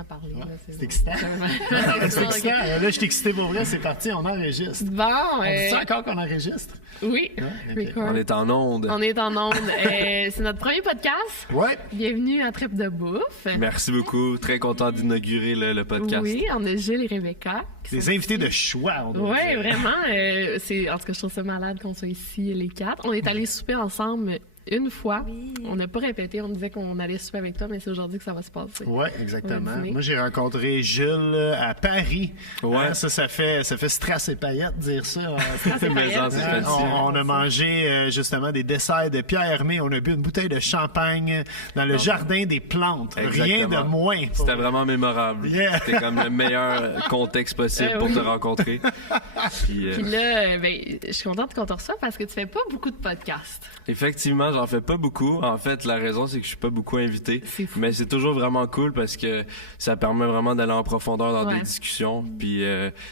à parler. Ouais, Là, c'est excitant. C'est excitant. Ok. Là, je t'ai excité pour vrai, c'est parti, on enregistre. Bon, On dit ça encore qu'on enregistre? oui, Ouais, ok. record. On est en onde. On est en onde. C'est notre premier podcast. Ouais. Bienvenue à Trip de bouffe. Merci beaucoup. Très content d'inaugurer le podcast. Oui, on a Gilles et Rebecca. Des invités de choix, on doit Oui, dire. vraiment. En tout cas, je trouve ça malade qu'on soit ici, les quatre. On est allés souper ensemble une fois. Oui. On n'a pas répété, on disait qu'on allait souper avec toi, mais c'est aujourd'hui que ça va se passer. Oui, exactement. On va dîner. Moi, j'ai rencontré Jules à Paris. Ouais. Hein, ça fait strass et paillettes dire ça. Mais ça, c'est Hein, facile. on a mangé justement des desserts de Pierre Hermé. On a bu une bouteille de champagne dans le jardin des plantes. Rien Exactement. de moins. C'était vraiment mémorable. Yeah. C'était comme le meilleur contexte possible pour oui. te rencontrer. Puis, Puis là, je suis contente qu'on te reçoive parce que tu fais pas beaucoup de podcasts. effectivement, j'en fais pas beaucoup. En fait, la raison, c'est que je suis pas beaucoup invité. C'est fou. Mais c'est toujours vraiment cool parce que ça permet vraiment d'aller en profondeur dans Ouais. des discussions. Puis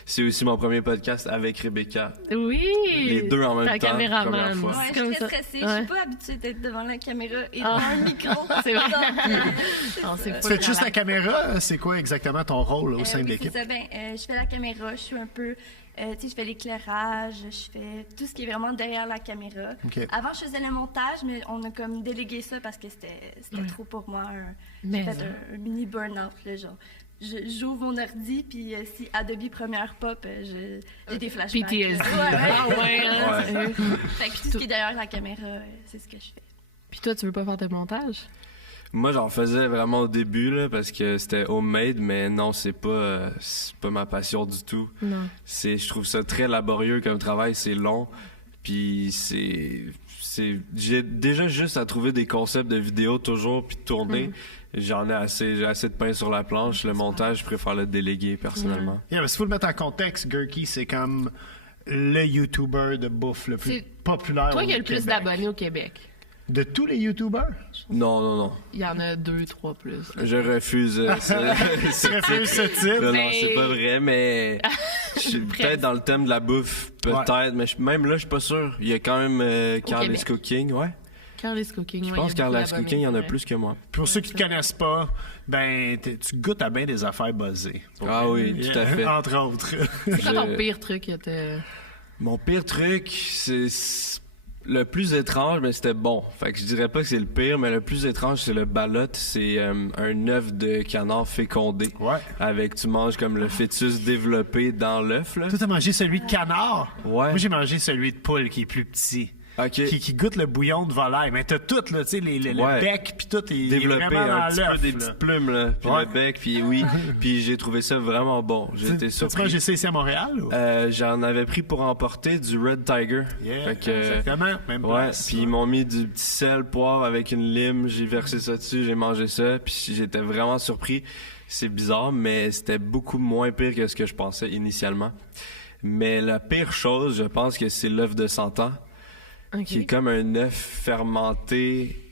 c'est aussi mon premier podcast avec Rebecca. Oui! Les deux en même Ta temps, caméraman. première fois. Ouais, C'est je suis comme très ça. stressée. Je Ouais. suis pas habituée d'être devant la caméra et Ah. devant un micro. C'est vrai. Donc, Non, c'est Tu full fais juste la relax. caméra? C'est quoi exactement ton rôle au sein de oui, l'équipe? c'est ça. Je fais la caméra, je suis un peu... je fais l'éclairage, je fais tout ce qui est vraiment derrière la caméra. OK. Avant, je faisais le montage, mais on a comme délégué ça parce que c'était trop pour moi. Mais J'ai fait un mini burn-out, là, genre. J'ouvre mon ordi, puis si Adobe Premiere pop, j'ai des flashbacks. PTSD. Ouais, ouais. Ah ouais, hein? sérieux? Fait que tout ce qui est derrière la caméra, c'est ce que je fais. Puis toi, tu veux pas faire de montage? Moi, j'en faisais vraiment au début là, parce que c'était homemade, mais non, c'est pas ma passion du tout. Non. Je trouve ça très laborieux comme travail, c'est long, puis j'ai déjà juste à trouver des concepts de vidéos toujours puis de tourner. J'en ai assez, j'ai assez de pain sur la planche. Le montage, je préfère le déléguer personnellement. Yeah, mais s'il faut le mettre en contexte, Gurky, c'est comme le YouTuber de bouffe le plus C'est populaire Toi au qui as le plus Québec. d'abonnés au Québec. De tous les YouTubers? Non, non, non. Il y en a 2, 3 plus. Je refuse. Tu refuses ce titre? Non, Ben- c'est pas vrai, mais je suis peut-être dans le thème de la bouffe, peut-être, mais même là, je suis pas sûr. Il y a quand même Carlis Québec. Cooking, ouais. Carlis Cooking. Je pense que Carlis Cooking, il y en a plus que moi. Pour ceux qui ne te connaissent pas, tu goûtes à bien des affaires buzzées. Ah oui, tout à fait. Entre autres. C'est quoi ton pire truc que t'as... Mon pire truc, c'est le plus étrange, mais c'était bon. Fait que je dirais pas que c'est le pire, mais le plus étrange, c'est le balotte. C'est un œuf de canard fécondé. Ouais. Avec, tu manges comme le fœtus développé dans l'œuf, là. Toi, t'as mangé celui de canard? Ouais. Moi, j'ai mangé celui de poule qui est plus petit. OK. Qui goûte le bouillon de volaille. Mais t'as tout, là, tu sais, le Ouais. bec, puis tout est Développé vraiment dans un petit l'œuf. peu des là. petites plumes, là. Puis Ouais. le bec, puis oui. Puis j'ai trouvé ça vraiment bon. J'étais T'as-tu surpris. mangé ça ici à Montréal? Ou? J'en avais pris pour emporter du Red Tiger. Yeah, Fait que, exactement. Même ouais, place. puis ils m'ont mis du petit sel, poivre avec une lime. J'ai versé ça dessus, j'ai mangé ça. Puis j'étais vraiment surpris. C'est bizarre, mais c'était beaucoup moins pire que ce que je pensais initialement. Mais la pire chose, je pense que c'est l'œuf de 100 ans. OK. Qui est comme un œuf fermenté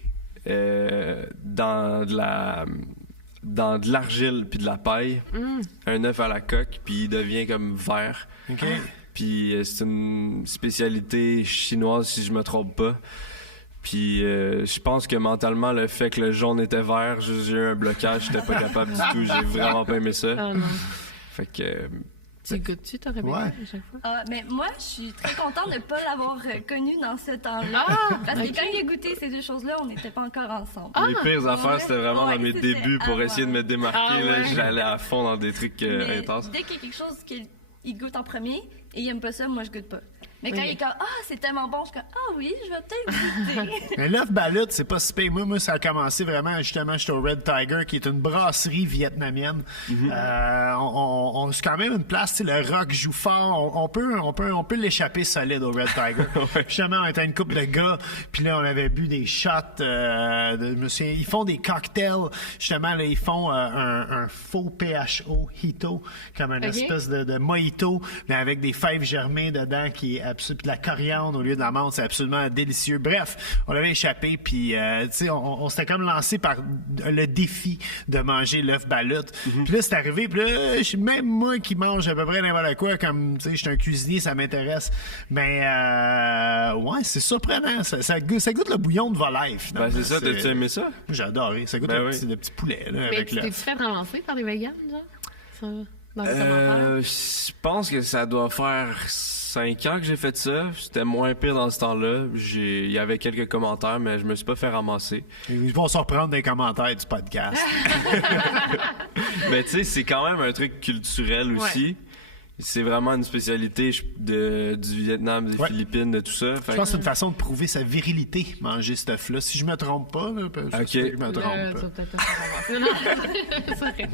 dans de l'argile puis de la paille. Un œuf à la coque, puis il devient comme vert. OK. Puis c'est une spécialité chinoise, si je me trompe pas. Puis je pense que mentalement, le fait que le jaune était vert, j'ai eu un blocage, j'étais pas capable du tout. J'ai vraiment pas aimé ça. Ah non. Fait que... Tu goûtes-tu, t'aurais bien Ouais. à chaque fois? Ah, mais moi, je suis très contente de ne pas l'avoir connu dans ce temps-là. Parce que ok. quand il a goûté ces deux choses-là, on n'était pas encore ensemble. Les pires affaires, c'était vraiment Ouais, dans mes c'est débuts ça. pour Ah, essayer de ouais. me démarquer. Ah, là, ouais. j'allais à fond dans des trucs Mais intenses. dès qu'il y a quelque chose qu'il goûte en premier et il aime pas ça, moi, je goûte pas. Mais quand Ok. il est comme « Ah, c'est tellement bon », je suis comme « Ah oui, je vais peut-être goûter. Mais l'œuf baloute, c'est pas si pire. Moi, ça a commencé vraiment, justement, j'étais au Red Tiger, qui est une brasserie vietnamienne. C'est quand même une place, tu sais, le rock joue fort. On peut l'échapper solide au Red Tiger. Justement, on était une couple de gars, puis là, on avait bu des shots. Ils font des cocktails. Justement, là, ils font un faux PHO, Hito, comme une Ok. espèce de mojito, mais avec des fèves germées dedans qui est puis de la coriandre au lieu de la menthe, c'est absolument délicieux. Bref, on avait échappé, puis tu sais, on s'était comme lancé par le défi de manger l'œuf baloute. Puis là, c'est arrivé, puis là, même moi qui mange à peu près n'importe quoi, comme, tu sais, je suis un cuisinier, ça m'intéresse. Mais, ouais, c'est surprenant. Ça goûte le bouillon de volaille, finalement. Ben, c'est ça, t'as-tu aimé ça? J'ai adoré. Ça goûte le petit poulet, là, Mais avec tu t'es-tu fait ramasser par des véganes, genre? Ça, dans les commentaires? Je pense que ça doit faire 5 ans que j'ai fait ça. C'était moins pire dans ce temps-là. Il y avait quelques commentaires, mais je me suis pas fait ramasser. Ils vont se reprendre des commentaires du podcast. Mais tu sais, c'est quand même un truc culturel aussi. Ouais. C'est vraiment une spécialité du Vietnam, des Philippines, de tout ça. Je pense que c'est une façon de prouver sa virilité, manger ce œuf-là. Si je me trompe pas, là, je me Tu vas trompe. peut-être te faire ramasser. Non, c'est vrai.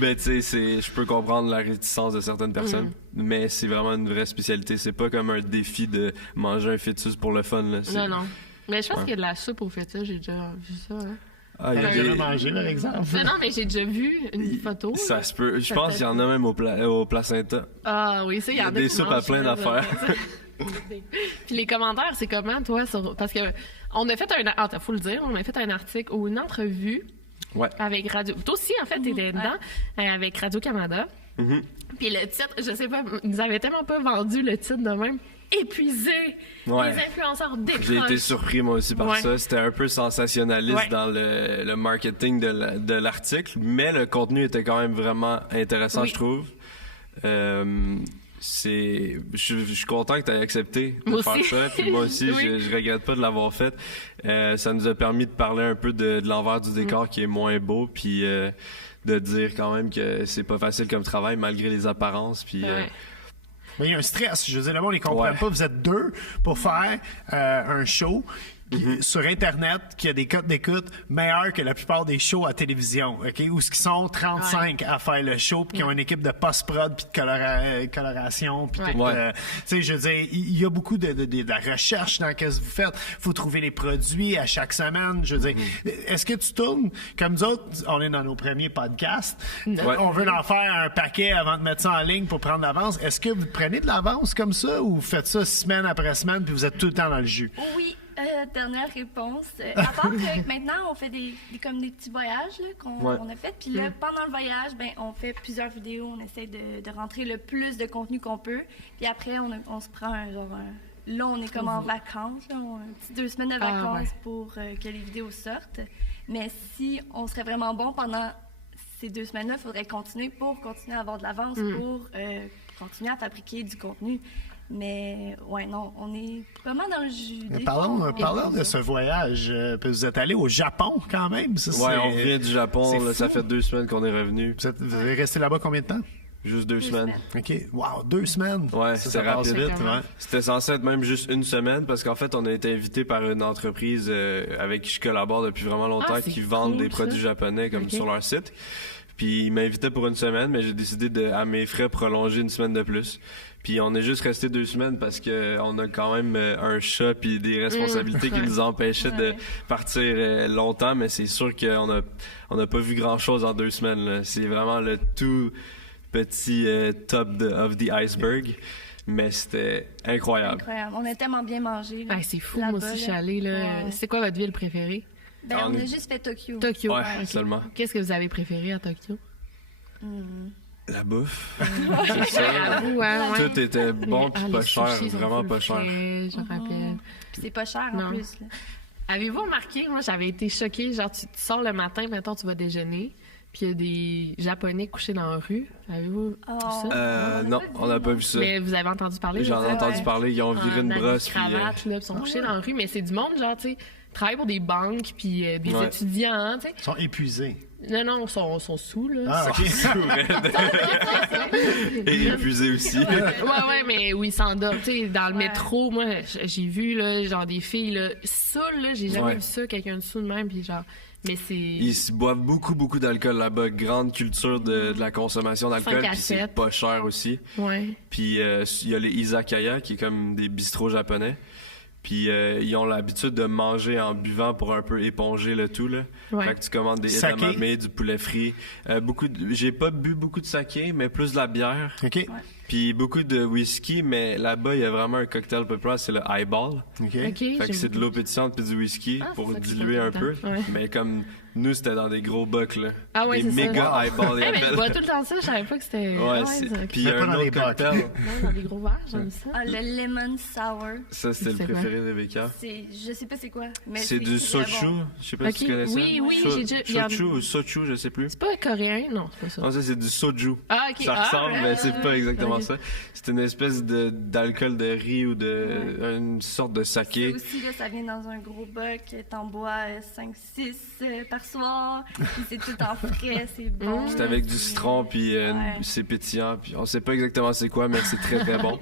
Ben, tu sais, je peux comprendre la réticence de certaines personnes, mais c'est vraiment une vraie spécialité. C'est pas comme un défi de manger un fœtus pour le fun, là. Non. Mais je pense qu'il y a de la soupe au fœtus, j'ai déjà vu ça. Hein. Ah, il y a J'ai des- mangé, par exemple. Non, mais j'ai déjà vu une photo. Ça là. se peut. Je pense qu'il y en a même au placenta. Ah oui, ça, il y Il y en a a des qui soupes à mangent plein ça, d'affaires. Puis les commentaires, c'est comment, toi? Parce que on a fait faut le dire, on a fait un article ou une entrevue Ouais. avec Radio... Toi aussi, en fait, t'étais dedans, avec Radio-Canada. Puis le titre, je sais pas, ils nous avaient tellement pas vendu le titre de même. Épuisé! Ouais. Les influenceurs décrochent. J'ai été surpris moi aussi par Ouais. ça. C'était un peu sensationnaliste Ouais. dans le marketing de l'article, mais le contenu était quand même vraiment intéressant, Oui. je trouve. Je suis content que tu aies accepté de Moi faire aussi. ça. Puis moi aussi, Oui. je regrette pas de l'avoir fait. Ça nous a permis de parler un peu de l'envers du décor qui est moins beau, puis de dire quand même que c'est pas facile comme travail malgré les apparences. Puis Ouais. Mais il y a un stress. Je veux dire, le monde, ils comprennent Ouais. pas. Vous êtes deux pour faire un show sur Internet qui a des cotes d'écoute meilleurs que la plupart des shows à télévision, OK? Où ce qui sont 35 à faire le show, puis qui ont une équipe de post-prod, puis de coloration, puis Ouais. tout. Ouais. Tu sais, je veux dire, il y a beaucoup de la recherche dans ce que vous faites. Faut trouver les produits à chaque semaine. Je veux dire, est-ce que tu tournes, comme nous autres, on est dans nos premiers podcasts, Ouais. on veut en faire un paquet avant de mettre ça en ligne pour prendre l'avance. Est-ce que vous prenez de l'avance comme ça ou vous faites ça semaine après semaine puis vous êtes tout le temps dans le jus? Oui, dernière réponse. À part que maintenant, on fait comme des petits voyages là, qu'on a fait. Puis là, pendant le voyage, ben, on fait plusieurs vidéos. On essaie de rentrer le plus de contenu qu'on peut. Puis après, on se prend là, on est comme en vacances. Là, un petit 2 semaines de vacances pour que les vidéos sortent. Mais si on serait vraiment bon pendant ces 2 semaines-là, il faudrait continuer à avoir de l'avance pour continuer à fabriquer du contenu. Mais, ouais, non, on est vraiment dans le jus. Des Parlons fois, de ce voyage. Puis vous êtes allé au Japon quand même. Ça, ouais, c'est- on revient du Japon. c'est Là, ça fou. fait 2 semaines qu'on est revenu. Vous avez resté là-bas combien de temps? Juste 2 2 semaines. semaines. OK. Wow, 2 semaines. Ouais, Ça c'était passe rapide. vite, hein? C'était censé être même juste 1 semaine parce qu'en fait, on a été invité par une entreprise avec qui je collabore depuis vraiment longtemps Ah, c'est qui vendent cool, des produits ça. japonais comme Ok. sur leur site. Puis ils m'invitaient pour 1 semaine, mais j'ai décidé à mes frais prolonger 1 semaine de plus. Puis on est juste resté 2 semaines parce que on a quand même un chat puis des responsabilités qui ouais. nous empêchaient de partir longtemps, mais c'est sûr qu'on a pas vu grand chose en 2 semaines, là. C'est vraiment le tout petit top of the iceberg, mais c'était incroyable. Incroyable. On a tellement bien mangé. là. Ah, c'est fou, Là-bas, moi aussi, je suis là. allée, là. Ouais. C'est quoi votre ville préférée? Ben, On on a est- juste fait Tokyo. Tokyo. Ouais, Ok. seulement. Qu'est-ce que vous avez préféré à Tokyo? La bouffe. J'avoue, ouais. Tout était bon Ah, puis les pas cher, sushis sont vraiment full pas cher. frais, je rappelle. Puis c'est pas cher Non. en plus. Là. Avez-vous remarqué, moi j'avais été choquée, genre tu sors le matin, maintenant tu vas déjeuner, puis il y a des Japonais couchés dans la rue. Avez-vous vu Oh. ça? Non, on n'a pas vu ça. Mais vous avez entendu parler de J'en ai ça? entendu parler, ils ont viré une En brosse. puis, cravate, là, puis ils sont couchés dans la rue, mais c'est du monde, genre, tu sais, travaillent pour des banques, puis des Ouais. étudiants, tu sais. Ils sont épuisés. Non, ils sont sous, là. Ah, OK. Et épuisé aussi. Ouais, mais oui, ils s'endorment. Tu sais, dans le Ouais. métro, moi, j'ai vu, là, genre, des filles, là, saoules, là, j'ai jamais Ouais. vu ça, quelqu'un de saoul de même, puis genre, mais c'est... Ils se boivent beaucoup d'alcool là-bas. Grande culture de la consommation d'alcool. 5 à Puis c'est 7. pas cher aussi. Ouais. Puis il y a les izakaya, qui est comme des bistrots japonais. Puis ils ont l'habitude de manger en buvant pour un peu éponger le tout, là. Ouais. Fait que tu commandes des Saké. edamame, du poulet frit. J'ai pas bu beaucoup de saké, mais plus de la bière. OK. Puis beaucoup de whisky, mais là-bas, il y a vraiment un cocktail populaire, c'est le highball. OK. OK. Fait que c'est de l'eau pétillante puis du whisky Ah, pour c'est ça que je diluer fais un tout le peu. temps. Ouais. Mais comme nous, c'était dans des gros bocs, là. Ah ouais, des c'est ça. méga highballs, ils Eh, mais je appellent. bois tout le temps ça, je savais pas que c'était... Ouais, c'est ok. puis il y Mais a pas un dans autre les bocs. cocktail. Non, dans des gros verres, j'aime ça. Ah, le lemon sour. Ça, c'était le C'est quoi? préféré de Rebecca. Je sais pas c'est quoi, mais C'est du très sochu. bon. Je sais pas si Ok, tu connais ça. oui, j'ai déjà- il y a- Sochu ou sochu, je sais plus. C'est pas coréen? Non, c'est pas ça. Non, ça, c'est du soju. Ah, ok. Ça ressemble, mais c'est pas exactement ok. ça. C'est une espèce d'alcool de riz ou une sorte de Ça saké. aussi, là, ça vient dans un gros boc, t'en bois 5-6 par soir, puis c'est tout en frais, c'est bon. C'est avec du citron, puis Ouais. c'est pétillant, puis on sait pas exactement c'est quoi, mais c'est très très bon.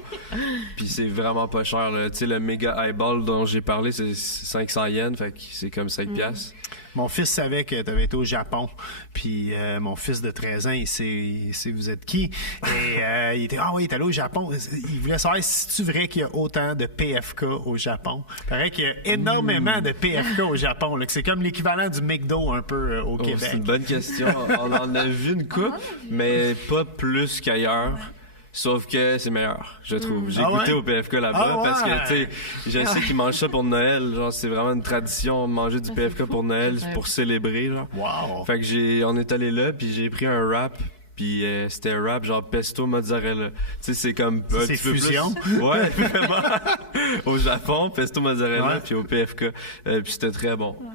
Puis c'est vraiment pas cher, là. Tu sais, le méga highball dont j'ai parlé, c'est 500 yens, fait que c'est comme 5 piastres. Mon fils savait que tu avais été au Japon. Puis mon fils de 13 ans, il sait vous êtes qui. Et il était, ah oui, il est allé au Japon. Il voulait savoir si c'est vrai qu'il y a autant de PFK au Japon. Il paraît qu'il y a énormément de PFK au Japon. Là, que c'est comme l'équivalent du McDo un peu au Oh, Québec. c'est une bonne question. On en a vu une coupe, mais pas plus qu'ailleurs. Sauf que c'est meilleur, je trouve. J'ai Ah goûté ouais? au PFK là-bas Ah parce ouais? que, tu sais, je sais qu'ils mangent ça pour Noël. Genre, c'est vraiment une tradition de manger du PFK pour Noël, Ouais. pour célébrer, genre. Wow! Fait que on est allé là, puis j'ai pris un wrap, puis c'était un wrap genre pesto mozzarella. Tu sais, c'est comme un C'est petit peu fusion? plus. Ouais, vraiment. Au Japon, pesto mozzarella, Ouais. puis au PFK. Puis c'était très bon. Ouais.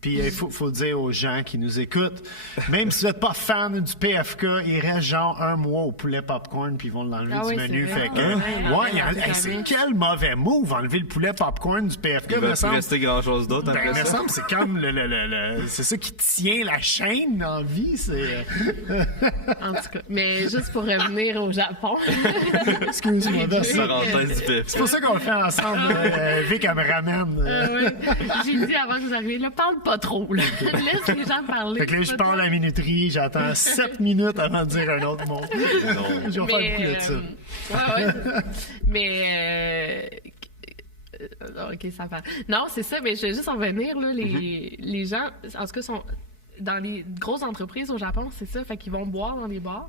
Puis il faut dire aux gens qui nous écoutent, même si vous n'êtes pas fan du PFK, il reste genre un mois au poulet popcorn, puis ils vont l'enlever Ah du oui, menu. c'est vrai. Fait que, Ouais, il y a- ouais, c'est ouais. quel mauvais move, enlever le poulet popcorn du PFK, Il me va plus semble. rester grand-chose d'autre Ben, après me ça. semble c'est comme c'est ça qui tient la chaîne en vie. C'est En tout cas. Mais juste pour revenir au Japon. excuse-moi de ça. Parenthèse du PFK. C'est pour ça qu'on le fait ensemble. Vic, elle me ramène. Ouais. J'ai dit avant que vous arriviez, là, parle pas trop, là. Laisse les gens parler. Fait que là, je parle à la minuterie, j'attends 7 minutes avant de dire un autre mot. Je vais faire beaucoup de ça. Ouais. Mais ok, ça va. Non, c'est ça, mais je vais juste en venir, là, les gens, en tout cas, sont dans les grosses entreprises au Japon, c'est ça, fait qu'ils vont boire dans les bars.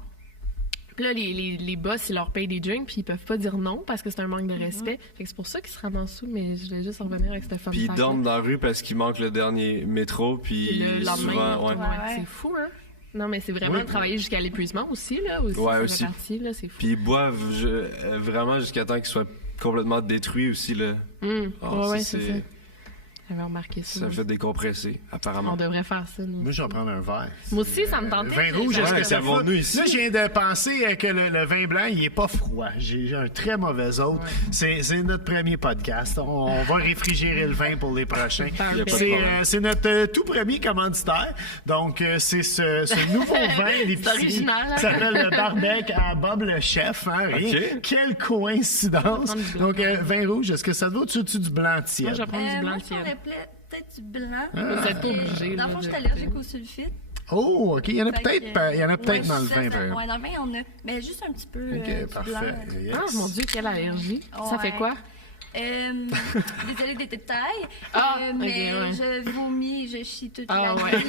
Puis là, les boss, ils leur payent des drinks, puis ils peuvent pas dire non parce que c'est un manque de respect. Fait que c'est pour ça qu'ils se ramassent sous, mais je vais juste en revenir avec cette femme. Puis ils dorment dans la rue parce qu'il manque le dernier métro, puis le lendemain, souvent, ouais. Ouais. c'est fou, hein? Non, mais c'est vraiment Oui. travailler jusqu'à l'épuisement aussi, là. Aussi, Ouais, ça fait aussi. partie, là, c'est fou. Puis ils boivent vraiment jusqu'à temps qu'ils soient complètement détruits aussi, là. Ah, ouais, c'est ça. J'avais remarqué ça. Ça fait décompresser, apparemment. On devrait faire ça, nous. Moi, je vais prendre un verre. Moi aussi, ça me tentait. Vin rouge, est-ce Ouais, que ça qu'avons-nous va? ici? Là, je viens de penser que le vin blanc, il est pas froid. J'ai un très mauvais autre. C'est notre premier podcast. On va réfrigérer le vin pour les prochains. Parfait. C'est notre tout premier commanditaire. Donc, c'est ce nouveau vin d'épicerie original, hein? qui s'appelle le Barbec à Bob le chef. Hein? Rien. Ok. Quelle coïncidence. On va prendre du blanc. Donc, vin rouge, est-ce que ça te va au-dessus du blanc Moi, tiède? je vais prendre du blanc Moi, je tiède. prendrais peut-être du blanc. Vous êtes pas obligés, Dans là, le fond, je suis de- allergique au sulfite. Oh, OK. Il y en a Fait peut-être que, il y en a peut-être ouais, dans le ça, vin. ça- par exemple. Ouais, dans le vin, il y en a. Mais juste un petit peu OK, du parfait. blanc. Yes. Ah, mon Dieu, quelle allergie. Ça fait Ouais. quoi? Désolée des détails. Ah, mais ok, ouais. je vomis, je chie toute Ah, la ouais. nuit.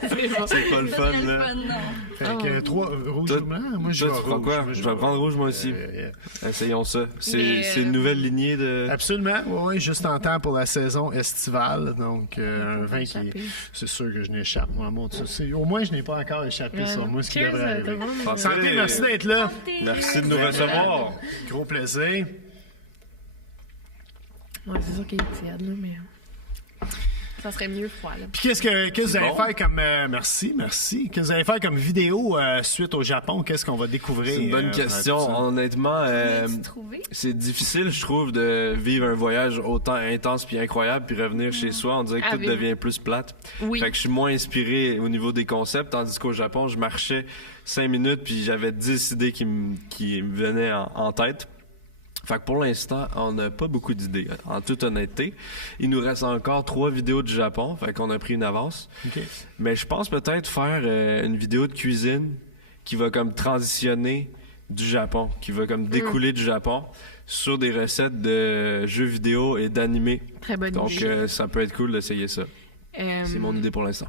C'est bon. C'est pas le C'est fun, pas très là. non. Fait que 3 rouge Toi- ou blanc? Moi, je Toi, vais tu prends rouge. quoi? Moi, Je vais prendre rouge, moi aussi. Essayons ça. Mais, C'est une nouvelle lignée de... Absolument, oui, juste en temps pour la saison estivale. Donc, un vin qui. échapper. C'est sûr que je n'échappe, moi, mon Dieu. Au moins, je n'ai pas encore échappé sur moi, ce qui Cheers, devrait tout le arriver. monde. Santé, merci d'être là. Merci de nous recevoir. Gros plaisir. Ouais, c'est sûr qu'il est tiède, là, mais. Ça serait mieux froid, là. Puis qu'est-ce que vous allez bon. faire comme. Merci. Qu'est-ce que vous allez faire comme vidéo suite au Japon? Qu'est-ce qu'on va découvrir? C'est une bonne question. Honnêtement, L'as-tu trouvé? c'est difficile, je trouve, de vivre un voyage autant intense puis incroyable puis revenir chez soi. On dirait que Ah, tout oui. devient plus plate. Oui. Fait que je suis moins inspiré au niveau des concepts, tandis qu'au Japon, je marchais 5 minutes puis j'avais 10 idées qui me venaient en tête. Fait que pour l'instant, on n'a pas beaucoup d'idées, en toute honnêteté. Il nous reste encore 3 vidéos du Japon, fait qu'on a pris une avance. OK. Mais je pense peut-être faire une vidéo de cuisine qui va comme transitionner du Japon, qui va comme découler du Japon sur des recettes de jeux vidéo et d'animés. Très bonne Donc idée. ça peut être cool d'essayer ça. C'est mon idée pour l'instant.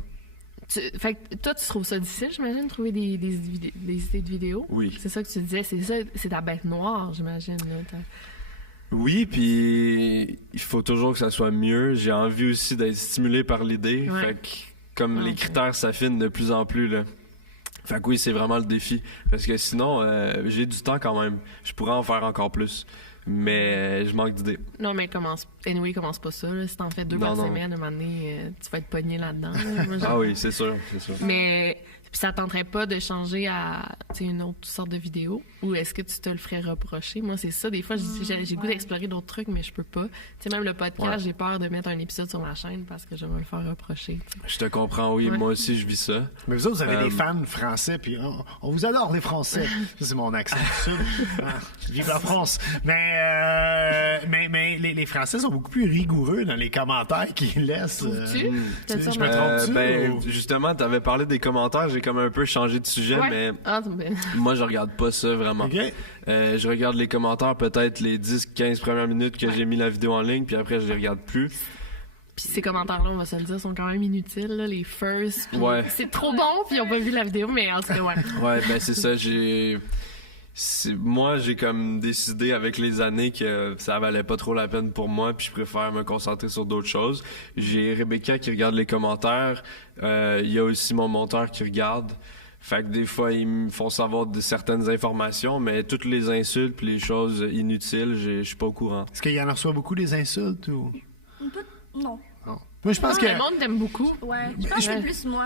Fait que toi, tu trouves ça difficile, j'imagine, de trouver des idées de vidéos? Oui. C'est ça que tu disais, c'est ta bête noire, j'imagine. Là, Oui, puis il faut toujours que ça soit mieux. J'ai envie aussi d'être stimulé par l'idée. Ouais. Fait que comme les critères s'affinent de plus en plus, là. Fait que oui, c'est vraiment le défi. Parce que sinon, j'ai du temps quand même. Je pourrais en faire encore plus. Mais je manque d'idées. Non, mais commence pas ça. Là. Si t'en fais 2 par semaine, à un moment donné, tu vas être pogné là-dedans. Là. Moi, ah oui, c'est sûr. Mais puis ça tenterait pas de changer à une autre sorte de vidéo? Ou est-ce que tu te le ferais reprocher? Moi, c'est ça. Des fois, j'ai le goût d'explorer d'autres trucs, mais je peux pas. Tu sais, même le podcast, j'ai peur de mettre un épisode sur ma chaîne parce que je vais me le faire reprocher. T'sais. Je te comprends, oui. Moi aussi, je vis ça. Mais vous autres, vous avez des fans français, puis on vous adore, les Français. Ça, c'est mon accent du Sud. Vive la France! Mais les Français sont beaucoup plus rigoureux dans les commentaires qu'ils laissent. Trouves-tu? Je me trompe-tu? Justement, t'avais parlé des commentaires. J'ai comme un peu changé de sujet, mais moi, je regarde pas ça vraiment. Okay. Je regarde les commentaires peut-être les 10-15 premières minutes que j'ai mis la vidéo en ligne, puis après, je les regarde plus. Puis ces commentaires-là, on va se le dire, sont quand même inutiles, là, les first. C'est trop bon, puis ils ont pas vu la vidéo, mais en tout cas, ouais. Ouais, ben c'est ça, moi, j'ai comme décidé avec les années que ça valait pas trop la peine pour moi, puis je préfère me concentrer sur d'autres choses. J'ai Rebecca qui regarde les commentaires, il y a aussi mon monteur qui regarde. Fait que des fois, ils me font savoir de certaines informations, mais toutes les insultes puis les choses inutiles, je suis pas au courant. Est-ce qu'il y en reçoit beaucoup, des insultes, ou? Non. Moi, je pense que... Le monde t'aime beaucoup. Ouais, je pense que c'est plus moi.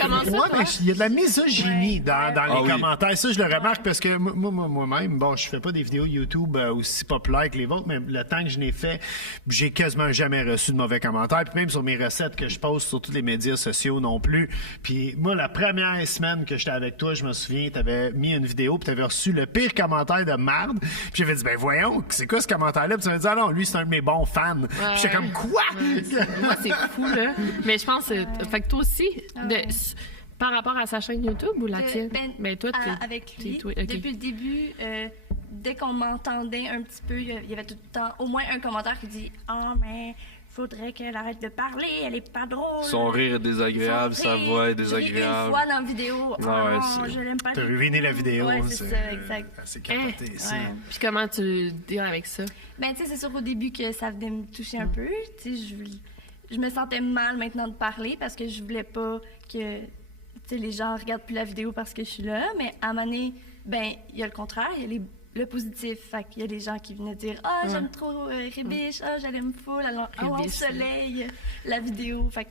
Comment ça, mais il y a de la misogynie dans les oui. commentaires. Ça, je le remarque parce que moi-même, bon, je fais pas des vidéos YouTube aussi populaires que les vôtres, mais le temps que je n'ai fait, j'ai quasiment jamais reçu de mauvais commentaires. Puis même sur mes recettes que je poste sur tous les médias sociaux non plus. Puis moi, la première semaine que j'étais avec toi, je me souviens, t'avais mis une vidéo puis t'avais reçu le pire commentaire de marde. Puis j'avais dit, ben voyons, c'est quoi ce commentaire-là? Puis tu m'as dit, ah non, lui, c'est un de mes bons fans. Puis j'étais comme, quoi? Moi, c'est fou, là. Mais je pense, fait que toi aussi, par rapport à sa chaîne YouTube ou la tienne? Ben, toi, avec lui, depuis le début, dès qu'on m'entendait un petit peu, il y avait tout le temps au moins un commentaire qui dit « Ah, mais faudrait qu'elle arrête de parler, elle est pas drôle. » Son rire est désagréable, sa voix est désagréable. Une fois dans la vidéo, je l'aime pas. T'as ruiné la vidéo. Ouais, c'est ça, exact. C'est capoté, ça. Puis comment tu deals avec ça? Ben, tu sais, c'est sûr au début que ça venait me toucher un peu. Tu sais, je me sentais mal maintenant de parler parce que je voulais pas que les gens regardent plus la vidéo parce que je suis là. Mais à un moment donné, ben, il y a le contraire, il y a le positif. Fait qu'il y a des gens qui venaient dire « Ah, j'aime trop Rébiche, ah, je l'aime full, au soleil, la vidéo. » Fait que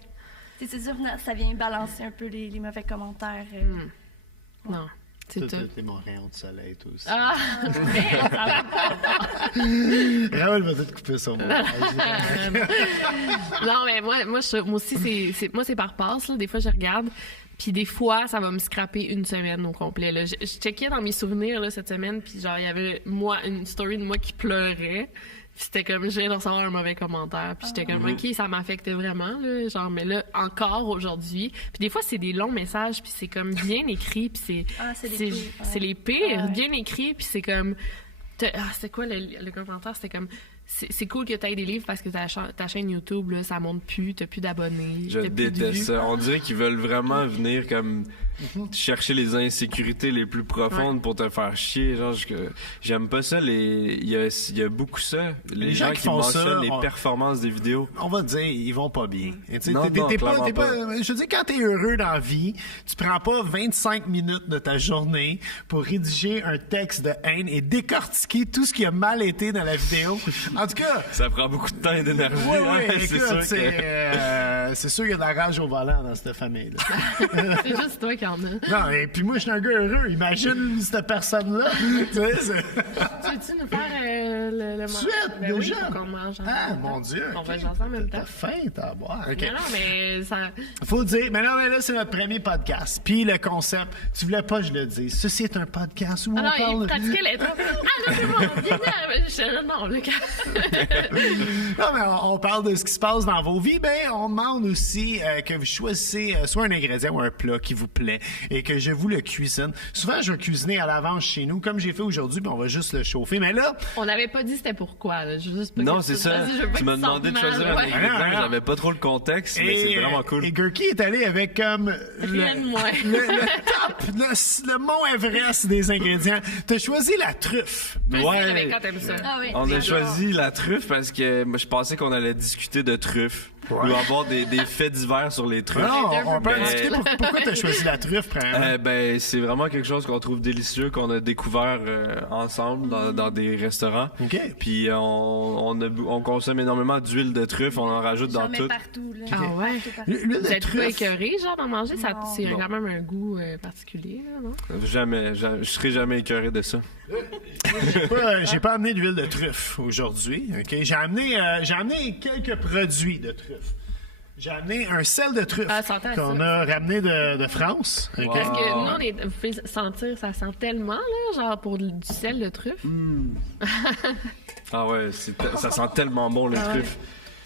c'est sûr que ça vient balancer un peu les mauvais commentaires. Non. T'es mon rayon de soleil, toi aussi. Ah! Raoul va tout couper son mot. Non, mais moi aussi, c'est par passe. Là. Des fois, je regarde. Puis des fois, ça va me scraper une semaine au complet. Là. Je checkais dans mes souvenirs là, cette semaine, puis genre, il y avait une story de moi qui pleurait. Puis c'était comme, je viens de recevoir un mauvais commentaire. Puis j'étais comme, OK, ça m'affectait vraiment, là. Genre, mais là, encore aujourd'hui. Puis des fois, c'est des longs messages, puis c'est comme bien écrit, puis c'est les pires, bien écrit, puis c'est comme... c'était quoi le commentaire? C'était comme... C'est cool que tu aies des livres parce que ta chaîne YouTube, là, ça monte plus, t'as plus d'abonnés. Je déteste ça. On dirait qu'ils veulent vraiment venir comme chercher les insécurités les plus profondes pour te faire chier. Genre, j'aime pas ça. Il y a beaucoup ça. Les gens qui mentionnent les performances des vidéos. On va dire, ils vont pas bien. Non, je veux dire, quand t'es heureux dans la vie, tu prends pas 25 minutes de ta journée pour rédiger un texte de haine et décortiquer tout ce qui a mal été dans la vidéo. En tout cas... Ça prend beaucoup de temps et d'énergie. C'est sûr qu'il y a de la rage au volant dans cette famille-là. C'est juste toi qui en as. Non, et puis moi, je suis un gars heureux. Imagine cette personne-là. Tu veux-tu nous faire le Suite, ben déjà? Oui, qu'on mange mon Dieu. On va jaser en même temps. T'as faim, t'as boire. Okay. Non, mais ça... Faut dire, mais là, c'est notre premier podcast. Puis le concept, tu voulais pas que je le dise. Ceci est un podcast où on parle... il pratiquait les trucs. Ah, là, c'est bon, bienvenue. Non, Lucas. Non, mais on parle de ce qui se passe dans vos vies. Ben, on demande aussi que vous choisissez soit un ingrédient ou un plat qui vous plaît et que je vous le cuisine. Souvent, je vais cuisiner à l'avance chez nous, comme j'ai fait aujourd'hui, puis on va juste le chauffer. Mais là... On n'avait pas dit c'était pourquoi. Là. Juste non, c'est ça. Tu m'as demandé de choisir un ingrédient. J'avais pas trop le contexte, mais c'est vraiment cool. Et Gurky est allé avec comme le top, le mont Everest des ingrédients. T'as choisi la truffe. Ouais. Quand t'aimes ça. Ah oui. On a choisi la truffe parce que moi, je pensais qu'on allait discuter de truffes. Ouais. Ou avoir des faits divers sur les truffes. Non, on peut discuter pourquoi t'as choisi la truffe, premièrement. Ben, c'est vraiment quelque chose qu'on trouve délicieux, qu'on a découvert ensemble dans des restaurants. OK. Puis on consomme énormément d'huile de truffe, on en rajoute dans J'en mets tout. partout, là. Ah ouais. L'huile Vous de êtes pas truffe. écœuré, genre, d'en manger? Ça Non. c'est quand même un goût particulier, là, non? Jamais, je serai jamais écœuré de ça. J'ai pas amené d'huile de truffe aujourd'hui. OK? J'ai amené quelques produits de truffe. J'ai amené un sel de truffe qu'on a ramené de France. OK? Wow. Parce que nous, vous pouvez sentir, ça sent tellement, là, genre pour du sel de truffe. Ah ouais, ça sent tellement bon les truffes.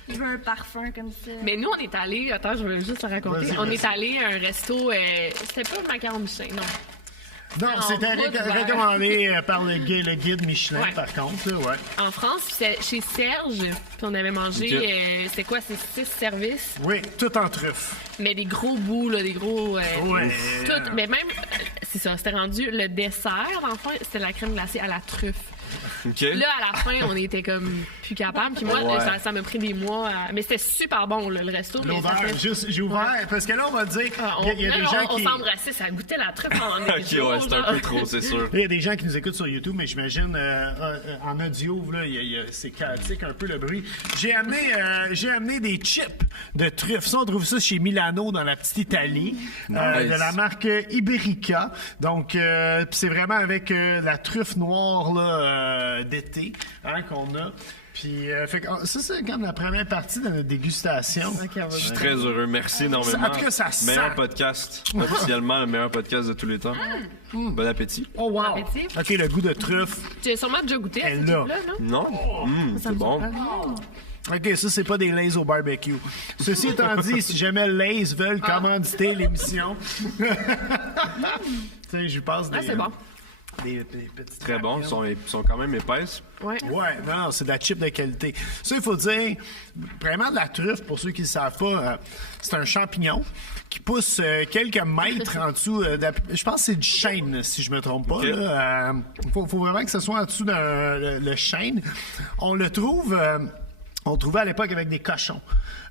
Je veux un parfum comme ça. Mais nous, on est allés, attends, je veux juste le raconter. Vas-y, On vas-y. est allés à un resto, c'était pas le macaron Michelin, non. Non, En c'était route vers- recommandé par le guide Michelin, Ouais. par contre. Là, ouais. En France, puis c'est chez Serge, puis on avait mangé, Ok. c'est quoi, c'est 6 services, Oui, tout en truffe. mais des gros bouts, là, des gros... Ouais. tout, mais même, c'est ça, c'était rendu le dessert, dans le fond, c'était la crème glacée à la truffe. OK? Là, à la fin, on était comme plus capable. Puis moi, Ouais. ça m'a pris des mois. Mais c'était super bon, là, le resto. mais ça L'odeur, fait- juste, j'ai ouvert, parce que là, on va dire, Ah, il y a des gens on qui... s'embrassait, ça goûtait la truffe pendant des Ok, jours. ouais, c'est un genre. peu trop, c'est sûr. Il y a des gens qui nous écoutent sur YouTube, mais j'imagine en audio, là, c'est chaotique un peu le bruit. J'ai amené des chips de truffes. Ça, on trouve ça chez Milano, dans la petite Italie, de la marque Iberica. Donc, puis c'est vraiment avec la truffe noire là, d'été qu'on a. Puis, fait que, ça, c'est comme la première partie de notre dégustation. Ok, on va Je suis goûter. très heureux. Merci énormément. En tout cas, ça sent. Meilleur podcast. Officiellement, le meilleur podcast de tous les temps. Bon appétit. Oh, wow! Bon appétit. OK, le goût de truffe. Tu as sûrement déjà goûté à Elle ce l'a. truc-là, non? Non? Ça C'est me bon. surprend. OK, ça, c'est pas des Lays au barbecue. Ceci étant dit, si jamais Lays veulent commanditer l'émission, tu sais, je passe des... Ah, c'est bon. Des petites Très bon. rapides. Ils sont quand même épaisses. Ouais. Ouais, non, c'est de la chip de qualité. Ça, il faut dire, vraiment de la truffe, pour ceux qui ne le savent pas, c'est un champignon qui pousse quelques mètres en dessous. Je pense que c'est du chêne, si je me trompe pas. Ok. Il faut vraiment que ce soit en dessous le chêne. On le trouve... on le trouvait à l'époque avec des cochons.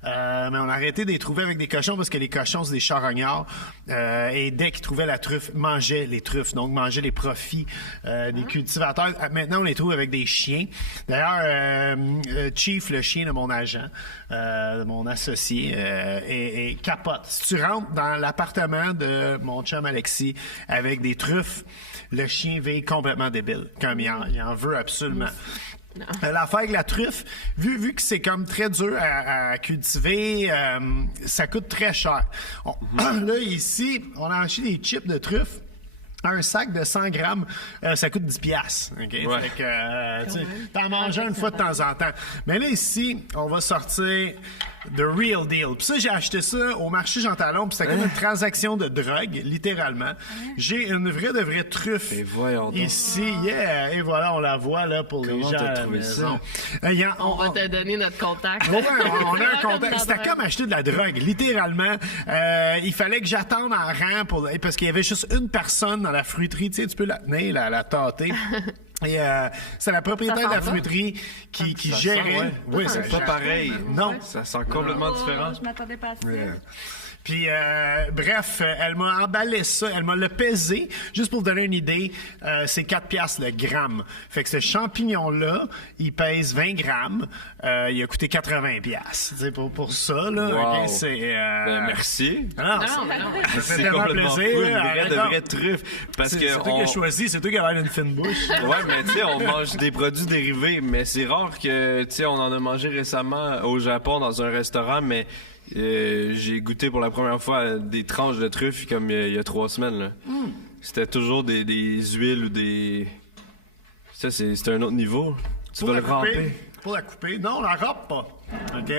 Mais on a arrêté de les trouver avec des cochons parce que les cochons, c'est des charognards. Et dès qu'ils trouvaient la truffe, mangeaient les truffes. Donc, mangeaient les profits des cultivateurs. Maintenant, on les trouve avec des chiens. D'ailleurs, Chief, le chien de mon agent, de mon associé, est capote. Si tu rentres dans l'appartement de mon chum Alexis avec des truffes, le chien vit complètement débile. Comme il en veut absolument. L'affaire avec la truffe, vu que c'est comme très dur à cultiver, ça coûte très cher. Là, ici, on a acheté des chips de truffe. Un sac de 100 grammes, ça coûte 10 piastres. Okay? Ouais. Fait que, tu sais, t'en manges une fois de temps en temps. Mais là, ici, on va sortir The Real Deal. Puis ça, j'ai acheté ça au marché Jean Talon, puis c'était comme une transaction de drogue, littéralement. J'ai une vraie truffe Et voyons donc. ici. Yeah! Et voilà, on la voit là pour les Comment gens t'as à la trouvé maison. On va te donner notre contact. Ouais, on a un Comme contact. dans C'était un- comme acheter de la drogue, littéralement. Il fallait que j'attende en rang parce qu'il y avait juste une personne dans la fruiterie. Tu sais, tu peux la tenir, la tâter. Et c'est la propriétaire Ça de la sent pas? fruiterie qui Ça gérait. sent, ouais. Oui, ça C'est pas pareil. Non. Ça sent complètement différent. Je m'attendais pas à ça. Puis, bref, elle m'a emballé ça, elle m'a le pesé. Juste pour vous donner une idée, c'est 4 piastres le gramme. Fait que ce champignon-là, il pèse 20 grammes. Il a coûté 80 piastres. Tu sais, pour ça, là, Wow. ok, c'est... Merci. Ah non, Non, mais non. ça fait C'est tellement complètement plaisir. fou. là, arrête De donc. vraies truffes. Parce C'est que toi qui as choisi, c'est toi qui as l'air d'une fine bouche. Ouais, mais tu sais, on mange des produits dérivés, mais c'est rare que, tu sais, on en a mangé récemment au Japon dans un restaurant, mais j'ai goûté pour la première fois à des tranches de truffes comme il y a 3 semaines, là. C'était toujours des huiles ou des... Ça, c'est un autre niveau. Tu vas le ramper. pour la couper. Non, on la râpe pas. OK?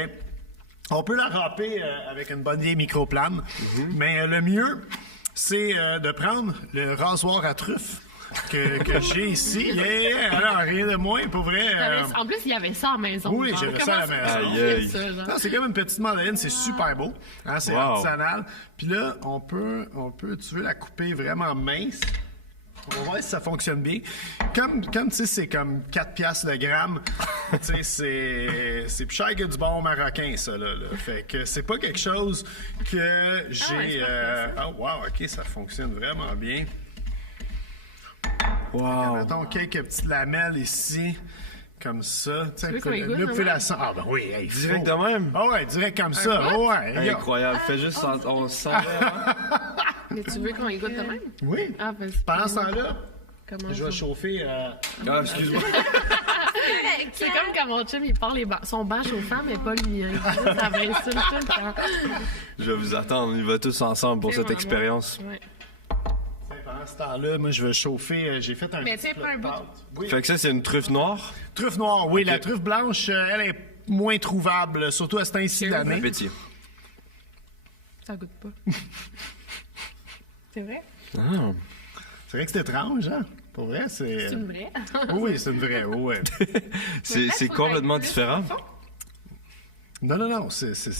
On peut la râper avec une bonne vieille microplane, mais le mieux, c'est de prendre le rasoir à truffe que j'ai ici. Alors, rien de moins, pour vrai. En plus, il y avait ça à la maison. Oui, genre. j'avais ça à la Comment maison. on fait ça, genre? Non, c'est comme une petite mandarine, c'est super beau. Hein, c'est Wow. artisanal. Puis là, on peut, tu veux la couper vraiment mince. On va voir si ça fonctionne bien. Comme tu sais, c'est comme 4 piastres le gramme. Tu sais, c'est plus cher que du bon marocain, ça, là. Fait que c'est pas quelque chose que j'ai... Oh, wow, OK, ça fonctionne vraiment bien. Wow. Mettons quelques petites lamelles ici, comme ça. Tu sais, veux qu'on y goûte, là, vous pouvez maman? la sentir. Ah, ben oui, hey, faut. Direct de même? Ah ouais, direct comme ça. pot? Oh, ouais. Incroyable. Fais juste, on sent. Mais tu veux qu'on y goûte de même? Oui. Ah, vas-y. Pendant ce temps-là, Comment je vais ça? chauffer. Ah, excuse-moi. C'est comme quand mon chum, il parle son banc chauffant, mais pas le mien. Ça m'insulte tout le temps. Je vais vous attendre. On y va tous ensemble pour cette expérience. Ouais. Pendant ce temps-là, moi, je vais chauffer. J'ai fait un Mais petit tiens, plat prends un de bout. pâte. Oui. Fait que ça, c'est une truffe noire. Truffe noire, oui. La truffe blanche, elle est moins trouvable, surtout à ce temps-ci de Bon l'année. appétit. Ça goûte pas. C'est vrai? Ah. C'est vrai que c'est étrange, hein? Pour vrai, c'est... C'est une vraie. Oui, c'est une vraie, oui. C'est complètement différent. Non, c'est ça,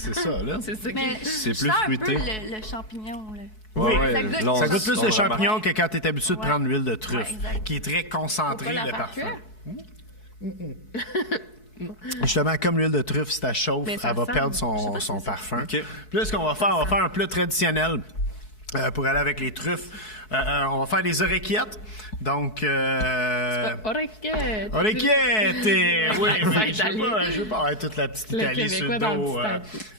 là. C'est ça qui Mais C'est je plus sens fruité. un peu le champignon, là. Ouais, Oui, ouais, ça goûte- là, on- Ça goûte plus on le remarque. champignon que quand tu es habitué de Ouais. prendre l'huile de truffe, Ouais, exact. qui est très concentrée, Faut pas la le faire parfum. Justement, comme l'huile de truffe, si tu chauffe, Mais ça elle va sent. perdre Je sais pas son, si son c'est parfum. OK. Puis là, ce qu'on va faire, on va faire un plat traditionnel pour aller avec les truffes. On va faire des oreillettes. Donc, Oreillette. oreillettes! Oui, Ouais, mais ça, je veux pas avoir toute la petite Le Italie sur le Québécois dans le dos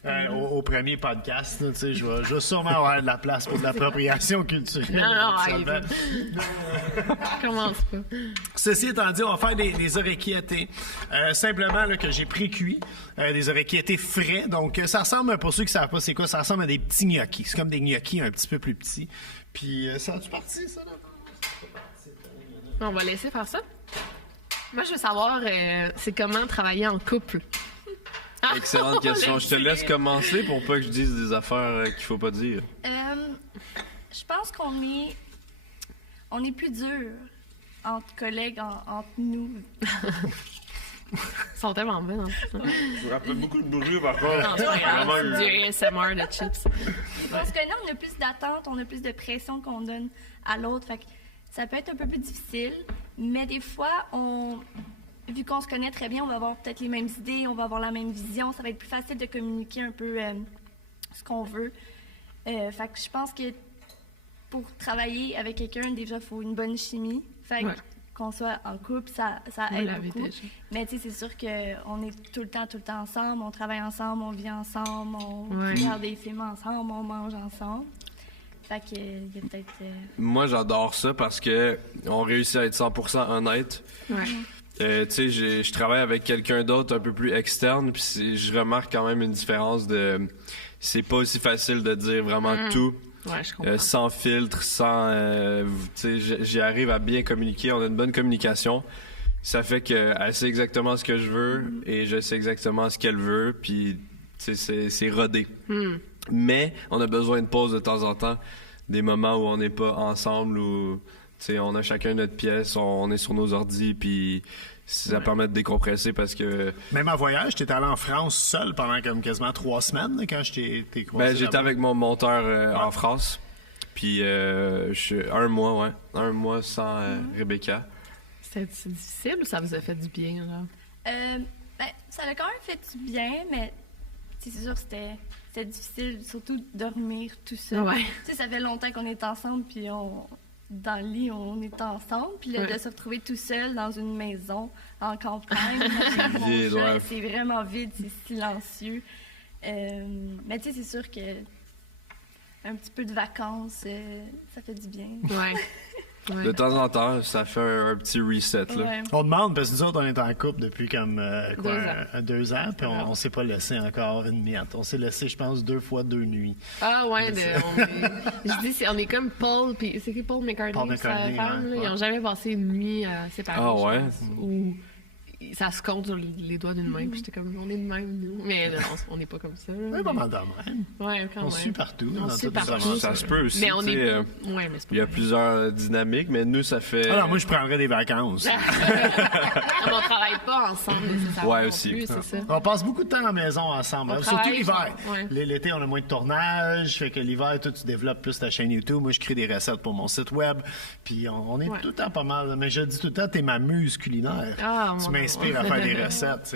petit au premier podcast. là, tu sais, je vais sûrement avoir de la place pour de l'appropriation culturelle. Non, habituellement. Commence pas. Ceci étant dit, on va faire des orecchiette. Simplement là, que j'ai pré-cuit, des orecchiette frais. Donc, ça ressemble, pour ceux qui ne savent pas c'est quoi, ça ressemble à des petits gnocchis. C'est comme des gnocchis un petit peu plus petits. Puis, ça a-tu parti, ça? Là? On va laisser faire ça. Moi, je veux savoir, c'est comment travailler en couple. Excellente question. Je te laisse commencer pour pas que je dise des affaires qu'il faut pas dire. Je pense on est plus dur entre collègues, entre nous. Ils sont tellement bonnes, en plus. Hein. Ça fait beaucoup de bruit, par Non, contre. c'est pas grave, c'est du ASMR de chips. Parce que là, on a plus d'attentes, on a plus de pression qu'on donne à l'autre. Fait que ça peut être un peu plus difficile, mais des fois, vu qu'on se connaît très bien, on va avoir peut-être les mêmes idées, on va avoir la même vision. Ça va être plus facile de communiquer un peu ce qu'on veut. Fait que je pense que pour travailler avec quelqu'un, déjà, il faut une bonne chimie. Fait que Ouais. qu'on soit en couple, ça Vous aide l'avez beaucoup. déjà. Mais tu sais, c'est sûr qu'on est tout le temps ensemble, on travaille ensemble, on vit ensemble, on Ouais. regarde des films ensemble, on mange ensemble. Fait que il y a peut-être... Moi, j'adore ça parce que on réussit à être 100% honnête. Ouais. Tu sais, je travaille avec quelqu'un d'autre un peu plus externe, puis je remarque quand même une différence de... C'est pas aussi facile de dire vraiment tout, Ouais, je comprends. sans filtre, sans... tu sais, j'y arrive à bien communiquer, on a une bonne communication. Ça fait qu'elle sait exactement ce que je veux et je sais exactement ce qu'elle veut, puis tu sais, c'est rodé. Mais on a besoin de pause de temps en temps, des moments où on n'est pas ensemble, où tu sais, on a chacun notre pièce, on est sur nos ordis, puis ça permet de décompresser parce que Même en voyage, tu étais allé en France seul pendant comme quasiment 3 semaines là, quand je t'ai croisé. j'étais là-bas. avec mon monteur en France, puis un mois sans Rebecca. C'est difficile ou ça vous a fait du bien, là? ça a quand même fait du bien, mais tu sais, c'est sûr que c'était difficile, surtout de dormir tout seul. Ouais. Tu sais, ça fait longtemps qu'on est ensemble, puis dans le lit, on est ensemble. Puis là, Ouais. de se retrouver tout seul dans une maison, en campagne, avec mon Vide, chat, ouais. c'est vraiment vide, c'est silencieux. Mais tu sais, c'est sûr que un petit peu de vacances, ça fait du bien. Ouais. Ouais. De temps en temps, ça fait un petit reset. Là. Ouais. On demande, parce que nous autres, on est en couple depuis comme 2 ans. puis on s'est pas laissé encore une miette. On s'est laissé, je pense, 2 fois 2 nuits. Ah ouais, je dis, on est comme Paul, puis c'est qui Paul McCartney, Paul McCartney, sa femme, ouais, là, ouais. ils ont jamais passé une nuit séparés, Ah ouais? je pense, ou ça se compte sur les doigts d'une main. Puis j'étais comme, on est de même, nous. Mais non, on n'est pas comme ça. Oui, pas mal de même. Ouais, quand On même. suit partout. On dans suit toutes les partout. affaires. Ça se peut aussi. Mais on tu sais, est. Ouais, mais c'est pas il y a vrai. plusieurs dynamiques, mais nous, ça fait. Alors, moi, je prendrais des vacances. On ne travaille pas ensemble nécessairement. Ouais, non aussi. plus, c'est ça. On passe beaucoup de temps à la maison ensemble. On Surtout travaille, l'hiver. ouais. L'été, on a moins de tournage. Fait que l'hiver, toi, tu développes plus ta chaîne YouTube. Moi, je crée des recettes pour mon site web. Puis on est Ouais. tout le temps pas mal. Mais je dis tout le temps, t'es ma muse culinaire. Ah, tu mon m'inspires à faire des recettes.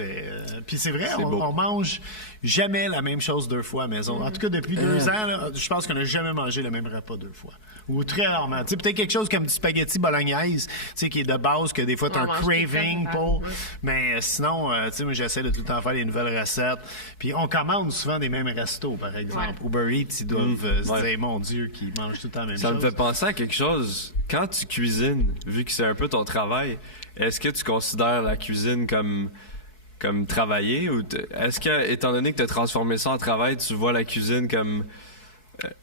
Puis c'est vrai, C'est beau. on mange jamais la même chose 2 fois à la maison. En tout cas, depuis 2 ans, là, je pense qu'on n'a jamais mangé le même repas 2 fois. Ou très rarement. Tu sais, peut-être quelque chose comme du spaghetti bolognaise, tu sais, qui est de base, que des fois, tu as On un mange tout le craving temps, pour. ouais. Mais sinon, tu sais, moi, j'essaie de tout le temps faire des nouvelles recettes. Puis on commande souvent des mêmes restos, par exemple. Ouais. Uber Eats, ils doivent se Ouais. dire, mon Dieu, qu'ils mangent tout le temps la même Ça chose. me fait penser à quelque chose. Quand tu cuisines, vu que c'est un peu ton travail, est-ce que tu considères la cuisine comme travailler ou est-ce que, étant donné que tu as transformé ça en travail, tu vois la cuisine comme.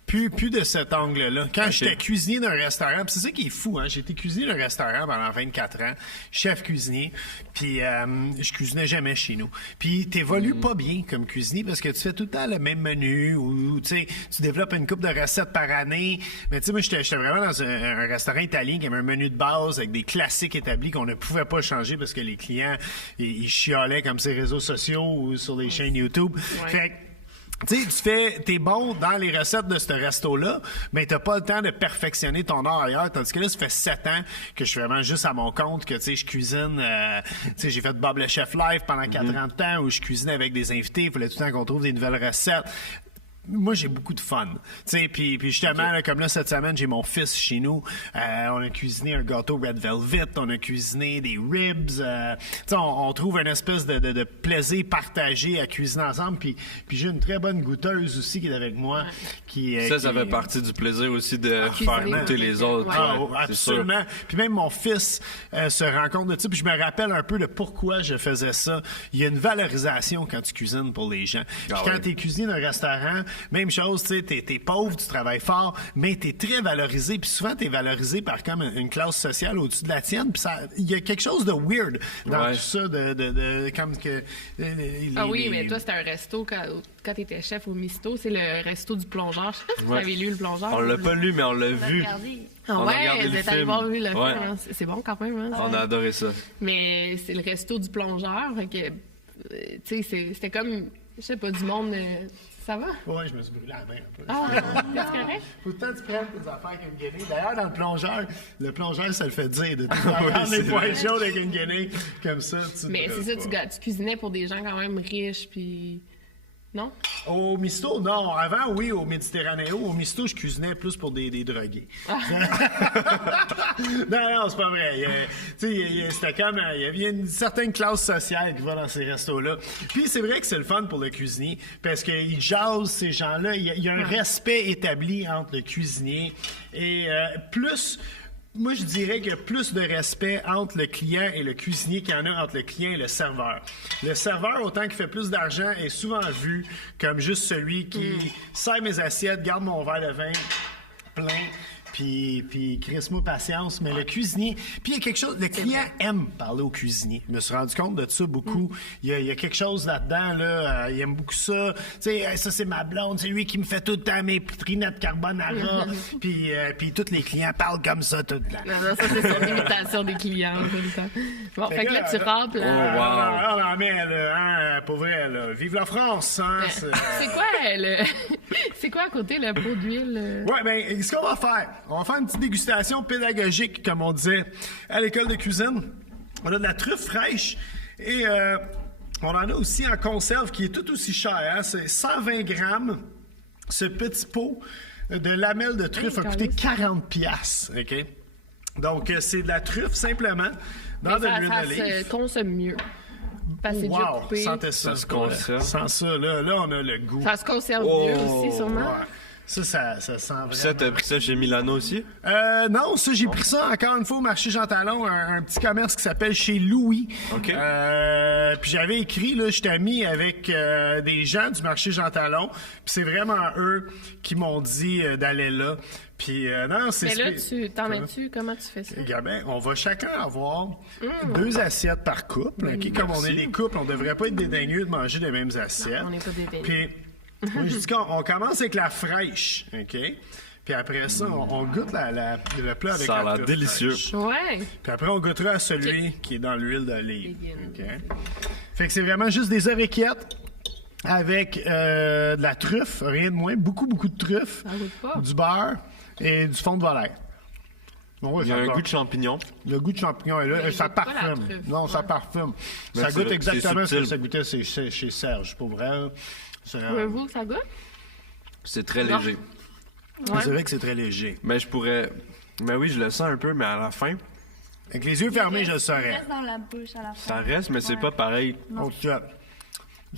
Plus de cet angle-là. Quand Ok. j'étais cuisinier d'un restaurant, puis c'est ça qui est fou, hein. J'ai été cuisinier d'un restaurant pendant 24 ans, chef cuisinier, puis je cuisinais jamais chez nous. Puis t'évolues pas bien comme cuisinier parce que tu fais tout le temps le même menu ou tu sais, tu développes une coupe de recettes par année. Mais tu sais, moi, j'étais vraiment dans un restaurant italien qui avait un menu de base avec des classiques établis qu'on ne pouvait pas changer parce que les clients, ils chialaient comme ces réseaux sociaux ou sur les chaînes YouTube. Fait que, tu sais, t'es bon dans les recettes de ce resto-là, mais t'as pas le temps de perfectionner ton art ailleurs. Tandis que là, ça fait 7 ans que je suis vraiment juste à mon compte, que, tu sais, je cuisine, tu sais, j'ai fait Bob le Chef Live pendant 40 ans où je cuisinais avec des invités. Il fallait tout le temps qu'on trouve des nouvelles recettes. Moi, j'ai beaucoup de fun. Tu sais, puis justement, là, comme là, cette semaine, j'ai mon fils chez nous. On a cuisiné un gâteau Red Velvet. On a cuisiné des ribs. Tu sais, on trouve une espèce de plaisir partagé à cuisiner ensemble. Puis j'ai une très bonne goûteuse aussi qui est avec moi. Ça qui- fait partie du plaisir aussi de faire cuisiner. goûter les autres. Ouais. Ah, Ouais, c'est sûr. absolument. Puis même mon fils se rend compte de ça. Puis je me rappelle un peu de pourquoi je faisais ça. Il y a une valorisation quand tu cuisines pour les gens. Puis Ah quand ouais. tu es cuisinier d'un restaurant, même chose, tu sais, t'es pauvre, tu travailles fort, mais t'es très valorisé. Puis souvent, t'es valorisé par comme une classe sociale au-dessus de la tienne. Puis il y a quelque chose de weird dans Ouais. tout ça, de comme que... Ah oui, mais toi, c'était un resto quand tu étais chef au Misto. C'est le resto du plongeur. Je sais pas si vous Ouais. avez lu le plongeur. On l'a pas lu, mais on l'a On va vu. regarder. Ah on a ouais, regardé vous le êtes allé film. voir le film. Ouais. Hein. C'est bon quand même. Hein? On a adoré ça. Mais c'est le resto du plongeur. Fait que, tu sais, c'était comme, je sais pas, du monde. Ça va? Ouais, je me suis brûlé la main un peu. Ah, t'es correct? Faut tout le temps que tu prennes tes affaires avec une guenille. D'ailleurs, dans le plongeur, ça le fait dire de tout Oui, prendre c'est les poils vrai. chauds avec une guenille. Comme ça, tu te Mais c'est ça, brûles pas. tu cuisinais pour des gens quand même riches, puis. Non? Au Misto, non. Avant, oui, au Méditerranéo. Au Misto, je cuisinais plus pour des drogués. Non, c'est pas vrai. Tu sais, c'était comme... Il y avait une certaine classe sociale qui va dans ces restos-là. Puis c'est vrai que c'est le fun pour le cuisinier parce qu'ils jasent, ces gens-là. Il y a un respect établi entre le cuisinier et plus... Moi, je dirais qu'il y a plus de respect entre le client et le cuisinier qu'il y en a entre le client et le serveur. Le serveur, autant qu'il fait plus d'argent, est souvent vu comme juste celui qui sert mes assiettes, garde mon verre de vin plein, puis crisse-moi patience. Mais le cuisinier... Puis il y a quelque chose... Le client aime parler au cuisinier. Je me suis rendu compte de ça beaucoup. Il y a quelque chose là-dedans, là. Il aime beaucoup ça. Tu sais, hey, ça, c'est ma blonde. C'est lui qui me fait tout le temps mes trinettes carbonara. Puis tous les clients parlent comme ça tout le temps. Non, ça, c'est son imitation des clients tout le temps. Bon, fait que là, tu rampes, là. Ah, non, mais là, hein, pour vrai, là, vive la France, hein. C'est quoi, c'est quoi à côté, le pot d'huile? Ouais, ben, ce qu'on va faire, on va faire une petite dégustation pédagogique, comme on disait à l'école de cuisine. On a de la truffe fraîche et on en a aussi en conserve qui est tout aussi cher. Hein? C'est 120 grammes. Ce petit pot de lamelles de truffe a coûté 40 piastres. OK? Donc, c'est de la truffe simplement dans de l'huile Ça d'olive. se consomme mieux. Parce que c'est déjà coupé. Sentez ça. Ça se conserve. Sans ça, là, on a le goût. Ça se conserve Oh, mieux aussi, sûrement. Ouais. Ça sent vraiment... Ça, t'as pris ça chez Milano aussi? Non, ça, j'ai pris ça encore une fois au marché Jean Talon, un petit commerce qui s'appelle Chez Louis. OK. Puis j'avais écrit, là, j'étais ami avec des gens du marché Jean Talon. Puis c'est vraiment eux qui m'ont dit d'aller là. Puis non, c'est... Mais là, t'en mets-tu? Comment tu fais ça? Ben, on va chacun avoir 2 assiettes par couple. OK? Comme on est des couples, on devrait pas être dédaigneux de manger les mêmes assiettes. Non, on n'est pas dédaigneux. Puis, moi, je dis qu'on commence avec la fraîche, OK? Puis après ça, on goûte le plat avec Ça a la l'air truffe délicieux. fraîche. Ouais. Puis après, on goûtera à celui qui est dans l'huile d'olive. OK? Fait que c'est vraiment juste des oreillettes avec de la truffe, rien de moins. Beaucoup de truffe. Ça goûte pas. Du beurre et du fond de volaille. Bon, ouais, Il y a ça un goûte. goût de champignon. Le goût de champignon est là. Mais Et ça il goûte pas la parfume. truffe. Non, ça Ouais. parfume. Mais Ça c'est goûte vrai, exactement c'est ce que subtil. ça goûtait chez Serge, pour vrai. C'est Trouvez-vous que ça goûte? C'est très Non. léger. Ouais. c'est vrai que c'est très léger. Mais je pourrais... Mais oui, je le sens un peu, mais à la fin, Avec les yeux fermés, je le Ça saurais. reste dans la bouche à la fin. ça reste, mais c'est Ouais. pas pareil Donc, sur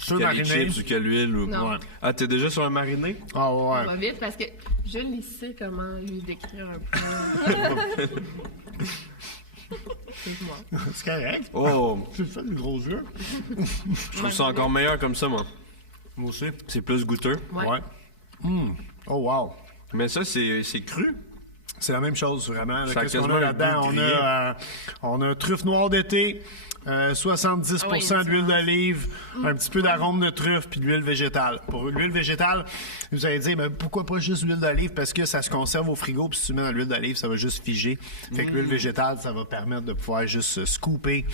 que les mariné. chips ou que l'huile. Ou... Non. Ouais. Ah, t'es déjà sur un mariné? Ah On ouais. va vite parce que Jules, il sait comment lui décrire un peu. Excuse-moi. C'est correct. Oh, C'est ça, les gros yeux. je trouve ça encore meilleur comme ça, moi. Moi aussi. C'est plus goûteux. Ouais. Oh wow. Mais ça, c'est cru. C'est la même chose, vraiment. Ça a Qu'est-ce qu'on quasiment a là-dedans? le goût On a truffe noire d'été, 70% Ah oui, d'huile d'olive, un petit peu d'arôme de truffe, puis de l'huile végétale. Pour l'huile végétale, vous allez dire, mais pourquoi pas juste l'huile d'olive? Parce que ça se conserve au frigo, puis si tu mets dans l'huile d'olive, ça va juste figer. Fait que l'huile végétale, ça va permettre de pouvoir juste scooper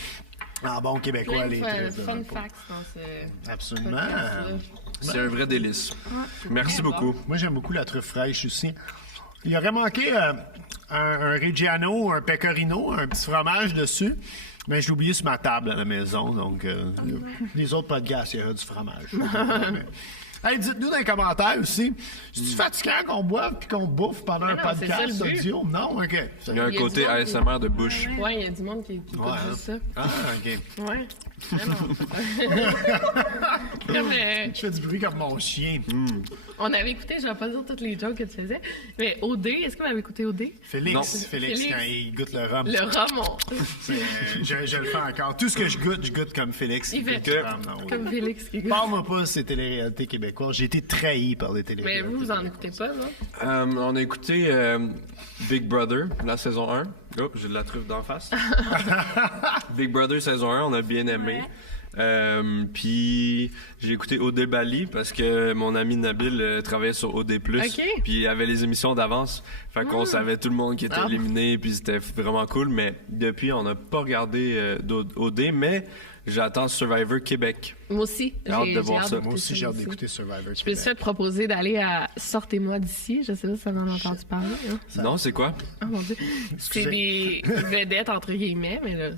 en bon québécois Plein les de truffes. fun facts dans ce Absolument. podcast-là. C'est un vrai délice. Merci beaucoup. Moi, j'aime beaucoup la truffe fraîche aussi. Il aurait manqué un Reggiano, un Pecorino, un petit fromage dessus. Mais je l'ai oublié sur ma table à la maison. Donc, les autres podcasts, il y aurait du fromage. Hey, dites-nous dans les commentaires aussi, c'est-tu fatigant qu'on boive puis qu'on bouffe pendant un non, c'est ça, podcast le but. audio? Non? OK. Il y a un Il y a côté du monde qui- ASMR de bouche. Ouais, il y a du monde qui écoute Ouais, juste ça. Ah, OK. Ouais. Mais non. Comme, Je fais du bruit comme mon chien. on avait écouté, je vais pas dire toutes les jokes que tu faisais, mais OD, est-ce que vous avez écouté OD? Félix, Non. Félix, Félix. quand il goûte le rhum. Le rhum, Je le fais encore. Tout ce que je goûte comme Félix. Il fait goûte le rhum. Non, oui. comme Félix qui goûte. Parle-moi pas de ces téléréalités québécoises. J'ai été trahi par les Mais téléréalités. vous en écoutez pas, non? On a écouté Big Brother, la saison 1. Oh, j'ai de la truffe d'en face. Big Brother saison 1, on a bien aimé. Puis j'ai écouté OD Bali parce que mon ami Nabil travaillait sur OD+. Ok. Puis il y avait les émissions d'avance. Fait qu'on savait tout le monde qui était Ah. éliminé. Puis c'était vraiment cool. Mais depuis, on n'a pas regardé OD. Mais j'attends Survivor Québec. Moi aussi. J'ai hâte de voir ça. d'écouter Moi aussi, j'ai hâte aussi. d'écouter Survivor. Je me suis fait proposer d'aller à Sortez-moi d'ici. Je sais pas si ça en a entendu parler. Hein? Non, c'est quoi? Oh mon Dieu. C'est des vedettes, entre guillemets, mais là,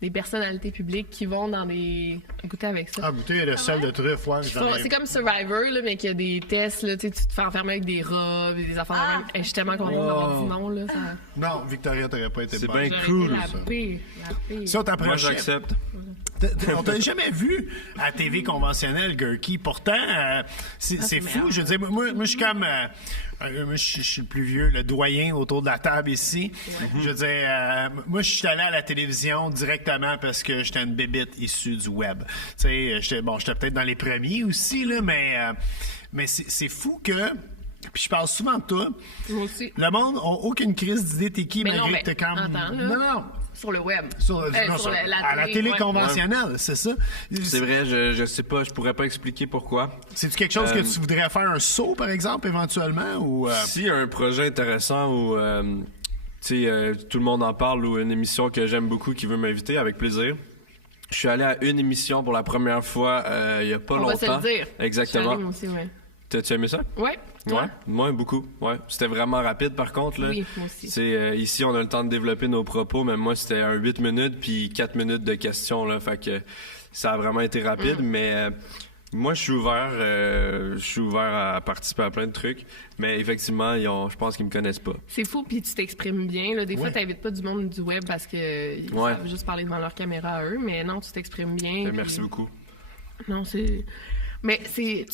des personnalités publiques qui vont dans des. Goûter avec ça. Ah, goûter le sel de truffe, ouais. C'est comme Survivor, là, mais qu'il y a des tests, là, tu sais, tu te fais enfermer avec des rats, des affaires de même. Et je suis tellement contente d'avoir dit non, là. Ça... Non, Victoria, t'aurais pas été C'est bonne. bien J'aurais cool, été ça. la pire. Si on Moi, t'approchait, j'accepte. on t'a jamais vu à TV conventionnelle, Gurky. Pourtant, c'est fou. merde. Je veux dire, moi je suis comme... moi, je suis le plus vieux, le doyen autour de la table ici. Je veux dire, moi, je suis allé à la télévision directement parce que j'étais une bébite issue du web. Tu sais, j'étais peut-être dans les premiers aussi, là, mais c'est fou que... Puis je parle souvent de toi. Moi aussi. Le monde n'a aucune crise d'idée t'es qui, Mais non, malgré que mais t'es comme... attends, là. Non. Sur le web. Sur, Non, sur à la télé ouais. conventionnelle, c'est ça? C'est vrai, je sais pas, je pourrais pas expliquer pourquoi. C'est-tu quelque chose que tu voudrais faire un saut, par exemple, éventuellement? Ou, S'il y a un projet intéressant où tu sais, tout le monde en parle ou une émission que j'aime beaucoup qui veut m'inviter, avec plaisir. Je suis allé à une émission pour la première fois il y a pas On longtemps. va se le dire. Exactement. Je suis allée, moi aussi, ouais. T'as-tu aimé ça? Ouais. Ouais, moi beaucoup. Ouais, c'était vraiment rapide par contre là. Oui, moi aussi. C'est ici on a le temps de développer nos propos, mais moi c'était un 8 minutes puis 4 minutes de questions là, fait que ça a vraiment été rapide, mais moi je suis ouvert à participer à plein de trucs, mais effectivement, je pense qu'ils me connaissent pas. C'est fou, puis tu t'exprimes bien. Là. Des fois, Ouais. t'invites pas du monde du web parce que ils Ouais. savent juste parler devant leur caméra à eux, mais non, tu t'exprimes bien. puis- Merci beaucoup. Non, c'est... Mais tu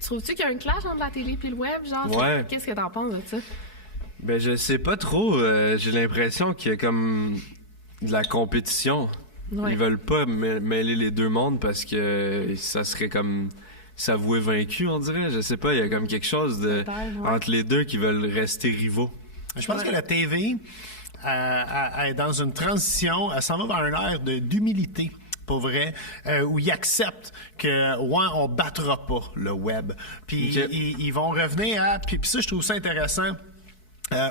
trouves-tu qu'il y a un clash entre la télé et le web? Genre, Ouais. Qu'est-ce que t'en penses de ça? Ben, je sais pas trop. J'ai l'impression qu'il y a comme de la compétition. Ouais. Ils veulent pas mêler les deux mondes parce que ça serait comme s'avouer vaincu, on dirait. Je sais pas, il y a comme quelque chose Peut-être, ouais. entre les deux qui veulent rester rivaux. Je pense que la TV est dans une transition, elle s'en va vers une ère d'humilité. Pour vrai, où ils acceptent que, ouais, on battra pas le web. Puis Ok. ils vont revenir à... Puis ça, je trouve ça intéressant.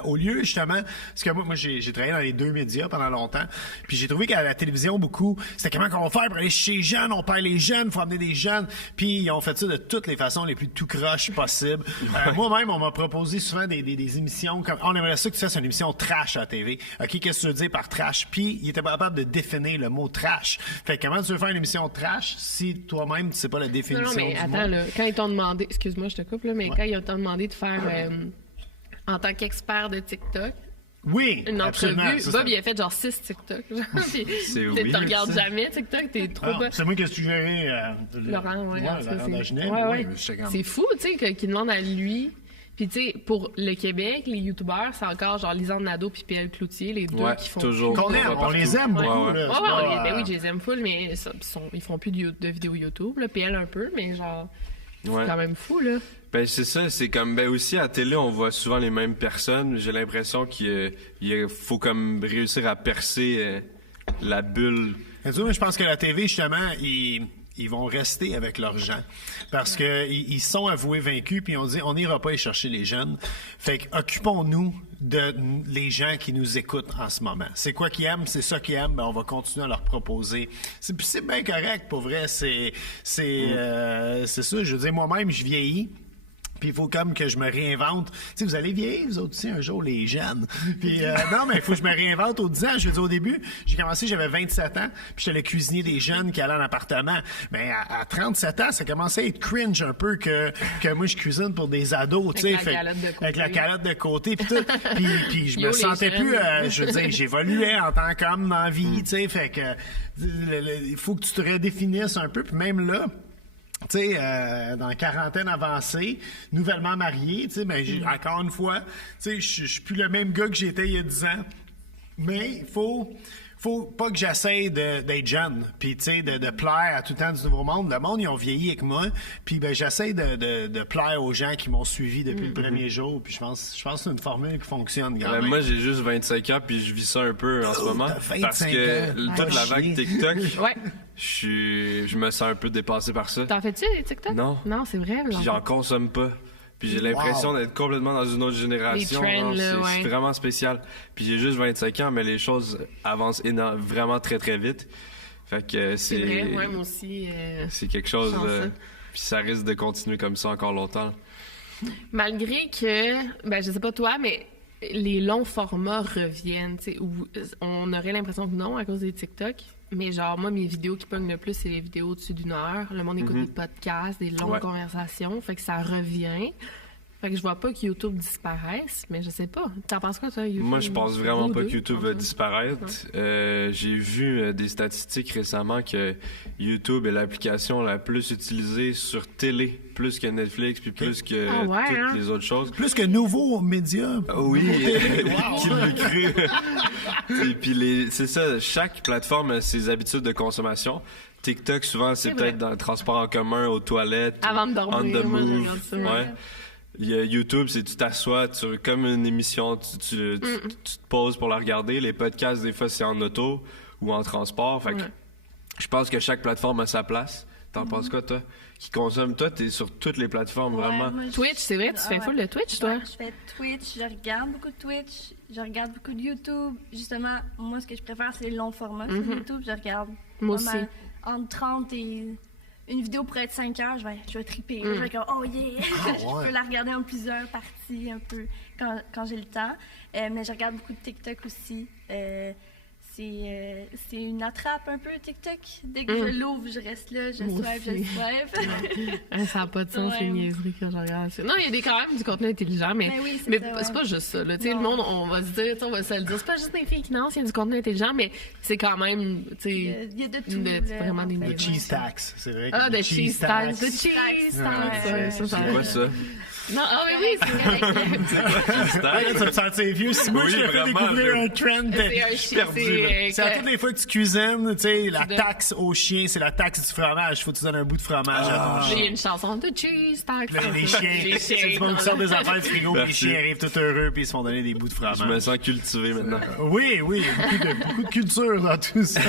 Au lieu, justement, parce que moi j'ai travaillé dans les deux médias pendant longtemps, puis j'ai trouvé qu'à la télévision, beaucoup, c'était comment qu'on va faire pour aller chez les jeunes, on perd les jeunes, faut amener des jeunes, puis ils ont fait ça de toutes les façons les plus tout croches possibles. Moi-même, on m'a proposé souvent des émissions, comme on aimerait ça que tu fasses une émission trash à la TV. OK, qu'est-ce que tu veux dire par trash? Puis il était pas capable de définir le mot trash. Fait que comment tu veux faire une émission trash si toi-même tu sais pas la définition Non, mais du attends, mot? là, quand ils t'ont demandé, excuse-moi, je te coupe, là, mais quand ils t'ont demandé de faire, en tant qu'expert de TikTok, Oui, une absolument. entrevue, Ça, Bob, il a fait genre 6 TikTok. Genre, puis C'est tu weird, regardes ça. jamais TikTok, t'es trop Ah, bas. c'est moi qui ai suggéré Laurent, ouais, en tout cas, Laurent c'est Dagenet, ouais, mais ouais. j'étais comme- C'est fou, tu sais, qu'il demande à lui. Puis, tu sais, pour le Québec, les youtubeurs, c'est encore genre Lisanne Nadeau puis PL Cloutier, les deux Ouais, qui font. toujours. Qu'on aime, on les aime Ouais. beaucoup. Ouais, là, Ouais, c'est ouais, pas, ben oui, je les aime full, mais ils font plus de vidéos YouTube. Là, PL un peu, mais genre, Ouais. c'est quand même fou, là. Ben c'est ça, c'est comme ben aussi à la télé on voit souvent les mêmes personnes. J'ai l'impression qu'il faut comme réussir à percer la bulle. Mais tu vois, moi, je pense que la TV, justement, ils vont rester avec leurs gens. Parce que ils sont avoués vaincus, puis on dit, on n'ira pas aller chercher les jeunes. Fait que occupons-nous de les gens qui nous écoutent en ce moment. C'est quoi qu'ils aiment, c'est ça qu'ils aiment, ben on va continuer à leur proposer. C'est bien correct, pour vrai. C'est ça. Je veux dire, moi-même, je vieillis. Puis il faut comme que je me réinvente. Tu sais, vous allez vieillir, vous autres aussi, un jour, les jeunes. Puis non, mais il faut que je me réinvente aux 10 ans. Je veux dire, au début, j'ai commencé, j'avais 27 ans, puis j'étais le cuisinier des jeunes qui allaient en appartement. Mais à 37 ans, ça commençait à être cringe un peu que moi, je cuisine pour des ados, tu sais. Avec la calotte de côté. Avec la calotte de côté, puis tout. Puis je Yo, me les sentais jeunes. plus... je veux dire, j'évoluais en tant qu'homme dans la vie, tu sais. Fait que il faut que tu te redéfinisses un peu. Puis même là... Tu sais, dans la quarantaine avancée, nouvellement marié, tu sais, mais encore une fois, tu sais, je suis plus le même gars que j'étais il y a 10 ans. Mais il faut pas que j'essaie d'être jeune, puis tu sais, de plaire à tout le temps du nouveau monde. Le monde, ils ont vieilli avec moi, puis ben j'essaie de plaire aux gens qui m'ont suivi depuis le premier jour, puis je pense que c'est une formule qui fonctionne quand même. Moi j'ai juste 25 ans puis je vis ça un peu en ce moment t'as 25 parce que ans. toute la vague TikTok, Ouais. je me sens un peu dépassé par ça. T'en fais-tu des TikTok? Non. Non, c'est vrai. Puis j'en consomme pas. Puis j'ai l'impression d'être complètement dans une autre génération. Les trends, genre, là, c'est ouais. vraiment spécial. Puis j'ai juste 25 ans, mais les choses avancent vraiment très très vite. Fait que C'est vrai, ouais, moi aussi. c'est quelque chose. Je sens ça. Puis ça risque de continuer comme ça encore longtemps. Malgré que, ben, je sais pas toi, mais les longs formats reviennent, tu sais, où on aurait l'impression que non à cause des TikTok. Mais genre, moi, mes vidéos qui pognent le plus, c'est les vidéos au-dessus d'une heure. Le monde écoute des podcasts, des longues Ouais. conversations. Fait que ça revient. Fait que je vois pas que YouTube disparaisse, mais je sais pas. T'en penses quoi, toi, YouTube? Moi, je pense vraiment Ou pas deux, que YouTube en va fait. disparaître. J'ai vu des statistiques récemment que YouTube est l'application la plus utilisée sur télé, plus que Netflix, puis plus que Ah ouais, toutes hein? les autres choses. Plus que nouveaux médias. Ah oui, qui le cru. Et puis c'est ça, chaque plateforme a ses habitudes de consommation. TikTok, souvent, c'est C'est peut-être vrai. dans le transport en commun, aux toilettes, Avant de dormir, on the moi, je move. regarde ça. Ouais. Il y a YouTube, c'est tu t'assois, comme une émission, tu te poses pour la regarder. Les podcasts, des fois, c'est en auto ou en transport. Fait que Ouais. je pense que chaque plateforme a sa place. T'en penses quoi, toi? Qui consomme, toi, t'es sur toutes les plateformes, vraiment. Ouais, moi, Twitch, c'est vrai, tu fais full de Twitch, toi? Ouais, je fais Twitch, je regarde beaucoup de Twitch, je regarde beaucoup de YouTube. Justement, moi, ce que je préfère, c'est les longs formats sur YouTube. Je regarde Moi pas mal aussi. entre 30 et... Une vidéo pourrait être 5 heures, je vais triper. Je vais être comme, oh yeah! Je peux la regarder en plusieurs parties, un peu, quand j'ai le temps. Mais je regarde beaucoup de TikTok aussi. c'est une attrape un peu TikTok. Dès que je l'ouvre, je reste là, je Moi swipe, aussi. je swipe. Ça n'a pas de sens, Ouais. c'est une niaiserie que je regarde ça. Non, il y a quand même du contenu intelligent, mais, Ben oui, c'est mais ça, ouais. c'est pas juste ça. Là. Tu sais, le Non. monde, on va se dire, tu sais, on va se le dire, c'est pas juste des filles qui nancent, il y a du contenu intelligent, mais c'est quand même, tu Il y sais, a de tout. là, vraiment en des fait. Le cheese tax, c'est vrai. que ah, le de cheese tax, de tax. cheese tax, Ouais, ouais, ça. C'est quoi ça? Non, ah oui, oui, c'est vrai. Ouais, là, tu vas te sentir vieux. Si moi, Oui, je te fais vraiment, découvrir là. un trend C'est un chien, perdu, là. C'est à toutes les fois que tu cuisines, tu sais, la de- taxe au chien, c'est la taxe du fromage. Faut que tu donnes un bout de fromage à ton Il y chien. a une chanson de cheese tax. Là, les chiens, c'est du monde qui sort des affaires du frigo, puis les Merci. chiens arrivent tout heureux, puis ils se font donner des bouts de fromage. Je me sens cultivé maintenant. Oui, oui, beaucoup de culture dans tout ça.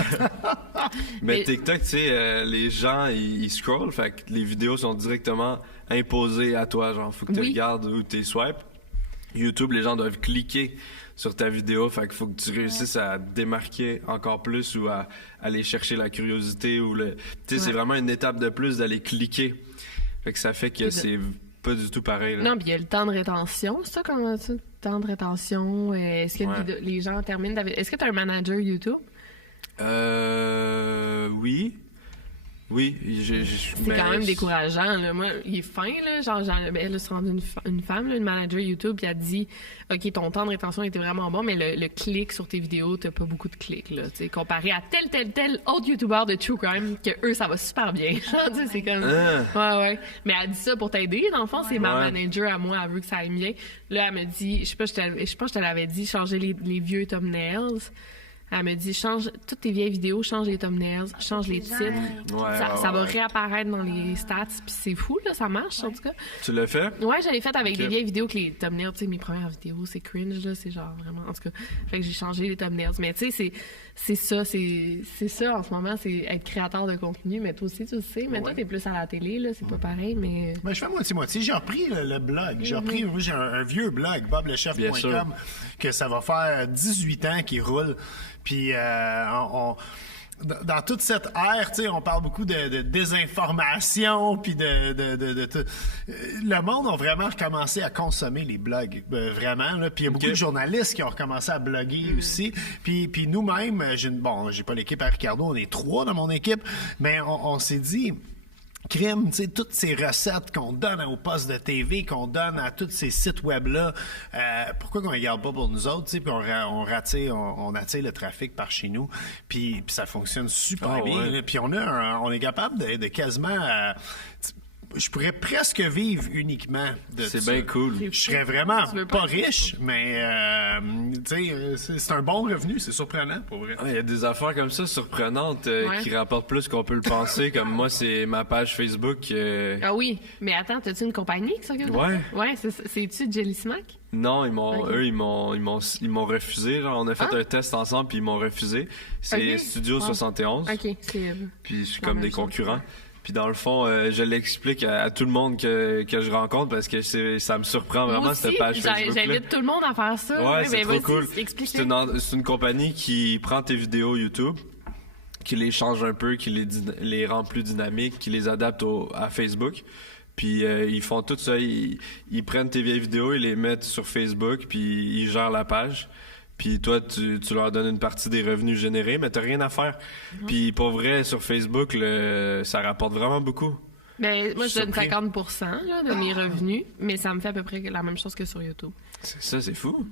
Mais Mais- TikTok, tu sais, les gens, ils scrollent, fait que les vidéos sont directement imposées à toi. Genre, faut que tu Oui. regardes où tu swipes. YouTube, les gens doivent cliquer sur ta vidéo, fait qu'il faut que tu réussisses à te démarquer encore plus ou à aller chercher la curiosité ou le... Tu sais, c'est Ouais. vraiment une étape de plus d'aller cliquer. Fait que ça fait que de- c'est pas du tout pareil. Là. Non, puis il y a le temps de rétention, c'est ça, comment ça? Temps de rétention, est-ce que Ouais. les gens terminent est-ce que tu as un manager YouTube? Oui. Oui, C'est quand même décourageant. Là. Moi, il est fin, là. Genre, elle se rendu une femme, là, une manager YouTube, puis elle dit OK, ton temps de rétention était vraiment bon, mais le clic sur tes vidéos, t'as pas beaucoup de clics, là. Tu sais, comparé à tel autre YouTuber de True Crime, que eux, ça va super bien. Genre, tu sais, c'est comme. Ouais. Mais elle dit ça pour t'aider, dans le fond, c'est ma Ouais. manager à moi, elle veut que ça aille bien. Là, elle me dit, je sais pas, je pense que je te l'avais dit, changer les vieux thumbnails. Elle me dit, change toutes tes vieilles vidéos, change les thumbnails, change les gens, titres. Ouais, Ça va ouais. réapparaître dans les stats, puis c'est fou, là, ça marche, en tout cas. Tu l'as fait? Ouais, j'avais fait avec Ok. des vieilles vidéos que les thumbnails, tu sais, mes premières vidéos, c'est cringe, là, c'est genre vraiment, en tout cas. Fait que j'ai changé les thumbnails. Mais tu sais, c'est ça en ce moment, c'est être créateur de contenu, mais toi aussi, tu le sais. Mais toi, t'es plus à la télé, là, c'est pas pareil, mais. Ben, je fais moitié-moitié. J'ai repris le blog. J'ai repris, moi, j'ai un vieux blog, Bien boblechef.com, sûr. que ça va faire 18 ans qu'il roule. Puis, dans toute cette ère, tu sais, on parle beaucoup de désinformation, puis de tout. Le monde a vraiment recommencé à consommer les blogs, vraiment. Là. Puis il y a beaucoup de journalistes qui ont recommencé à bloguer aussi. Puis nous-mêmes, j'ai pas l'équipe à Ricardo, on est 3 dans mon équipe, mais on s'est dit... Crime, tu sais, toutes ces recettes qu'on donne aux postes de TV, qu'on donne à tous ces sites web-là, pourquoi qu'on les garde pas pour nous autres, tu sais, puis on attire le trafic par chez nous, puis ça fonctionne super bien, ouais. là. Puis on est capable de quasiment... je pourrais presque vivre uniquement de C'est ça. bien cool. Je serais vraiment Tu veux pas pas- riche, mais tu sais, c'est un bon revenu, c'est surprenant pour vrai. Il y a des affaires comme ça surprenantes Ouais. qui rapportent plus qu'on peut le penser. Comme moi, c'est ma page Facebook. Ah oui, mais attends, t'as-tu une compagnie qui s'occupe de Ouais. ça? Ouais, c'est-tu Jelly Smack? Non, Ok. eux, ils m'ont refusé. Genre, on a fait un test ensemble, puis ils m'ont refusé. C'est Ok. Studio Wow. 71. OK, c'est... Puis je suis La comme même des chose. concurrents. Puis dans le fond, je l'explique à tout le monde que je rencontre parce que ça me surprend vraiment, Moi aussi, cette page Facebook. j'invite tout le monde à faire ça. Ouais, c'est ben, trop vas-y, cool. explique-le. C'est une compagnie qui prend tes vidéos YouTube, qui les change un peu, qui les rend plus dynamiques, qui les adapte à Facebook. Puis ils font tout ça. Ils prennent tes vieilles vidéos, ils les mettent sur Facebook, puis ils gèrent la page. Puis toi, tu leur donnes une partie des revenus générés, mais t'as rien à faire. Puis pour vrai, sur Facebook, ça rapporte vraiment beaucoup. Ben, moi, je donne Surpris. 50% là, de mes revenus, mais ça me fait à peu près la même chose que sur YouTube. C'est fou.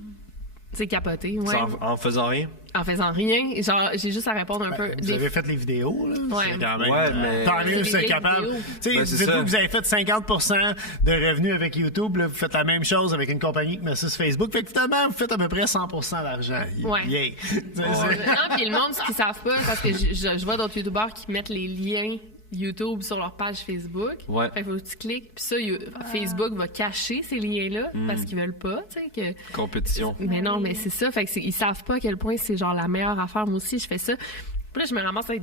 C'est capoté, ouais. C'est en faisant rien. En faisant rien, genre, j'ai juste à répondre un peu. Vous avez fait les vidéos, là? Ouais. C'est quand même, Ouais, mais- tant mieux, C'est c'est des capable. vidéos. Tu sais, Ben, c'est dites-vous ça. que vous avez fait 50% de revenus avec YouTube, là, vous faites la même chose avec une compagnie qui met ça sur Facebook. Fait que finalement, vous faites à peu près 100% d'argent. Ouais. Yeah. Non, puis le monde, ce qu'ils savent pas, parce que je vois d'autres YouTubeurs qui mettent les liens YouTube sur leur page Facebook. Ouais. Fait qu'il faut que tu cliques, puis ça, Facebook va cacher ces liens-là parce qu'ils veulent pas, tu sais, que... Compétition. Mais non, mais c'est ça. Fait que ils savent pas à quel point c'est genre la meilleure affaire. Moi aussi, je fais ça. Puis là, je me ramasse avec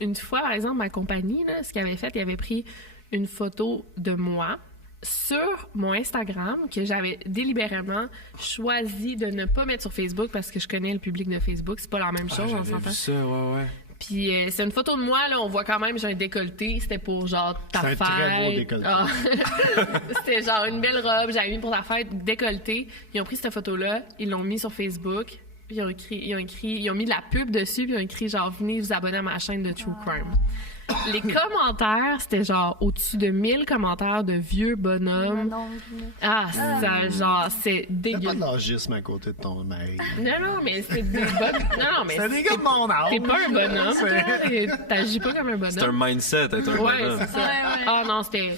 une fois, par exemple, ma compagnie, là, ce qu'ils avait fait, ils avaient pris une photo de moi sur mon Instagram que j'avais délibérément choisi de ne pas mettre sur Facebook parce que je connais le public de Facebook. C'est pas la même chose, on J'avais s'entend. vu ça, ouais. Puis c'est une photo de moi, là, on voit quand même, j'ai un décolleté. C'était pour genre ta C'est un fête. très beau décolleté. Ah. C'était genre une belle robe, j'avais mis pour ta fête, décolleté. Ils ont pris cette photo-là, ils l'ont mis sur Facebook. puis ils ont mis de la pub dessus, puis ils ont écrit genre venez vous abonner à ma chaîne de True Crime. Les commentaires, c'était genre au-dessus de 1000 commentaires de vieux bonhommes. Ah, ça, genre, c'est T'as dégueu. pas de l'agisme à côté de ton mari. Non, mais c'est des bonnes. Non, mais C'est des gars de mon âge. t'es pas un bonhomme. toi, t'agis pas comme un bonhomme. C'est un mindset, être un Ouais, bonhomme. c'est ça. Ouais. Ah non, c'était.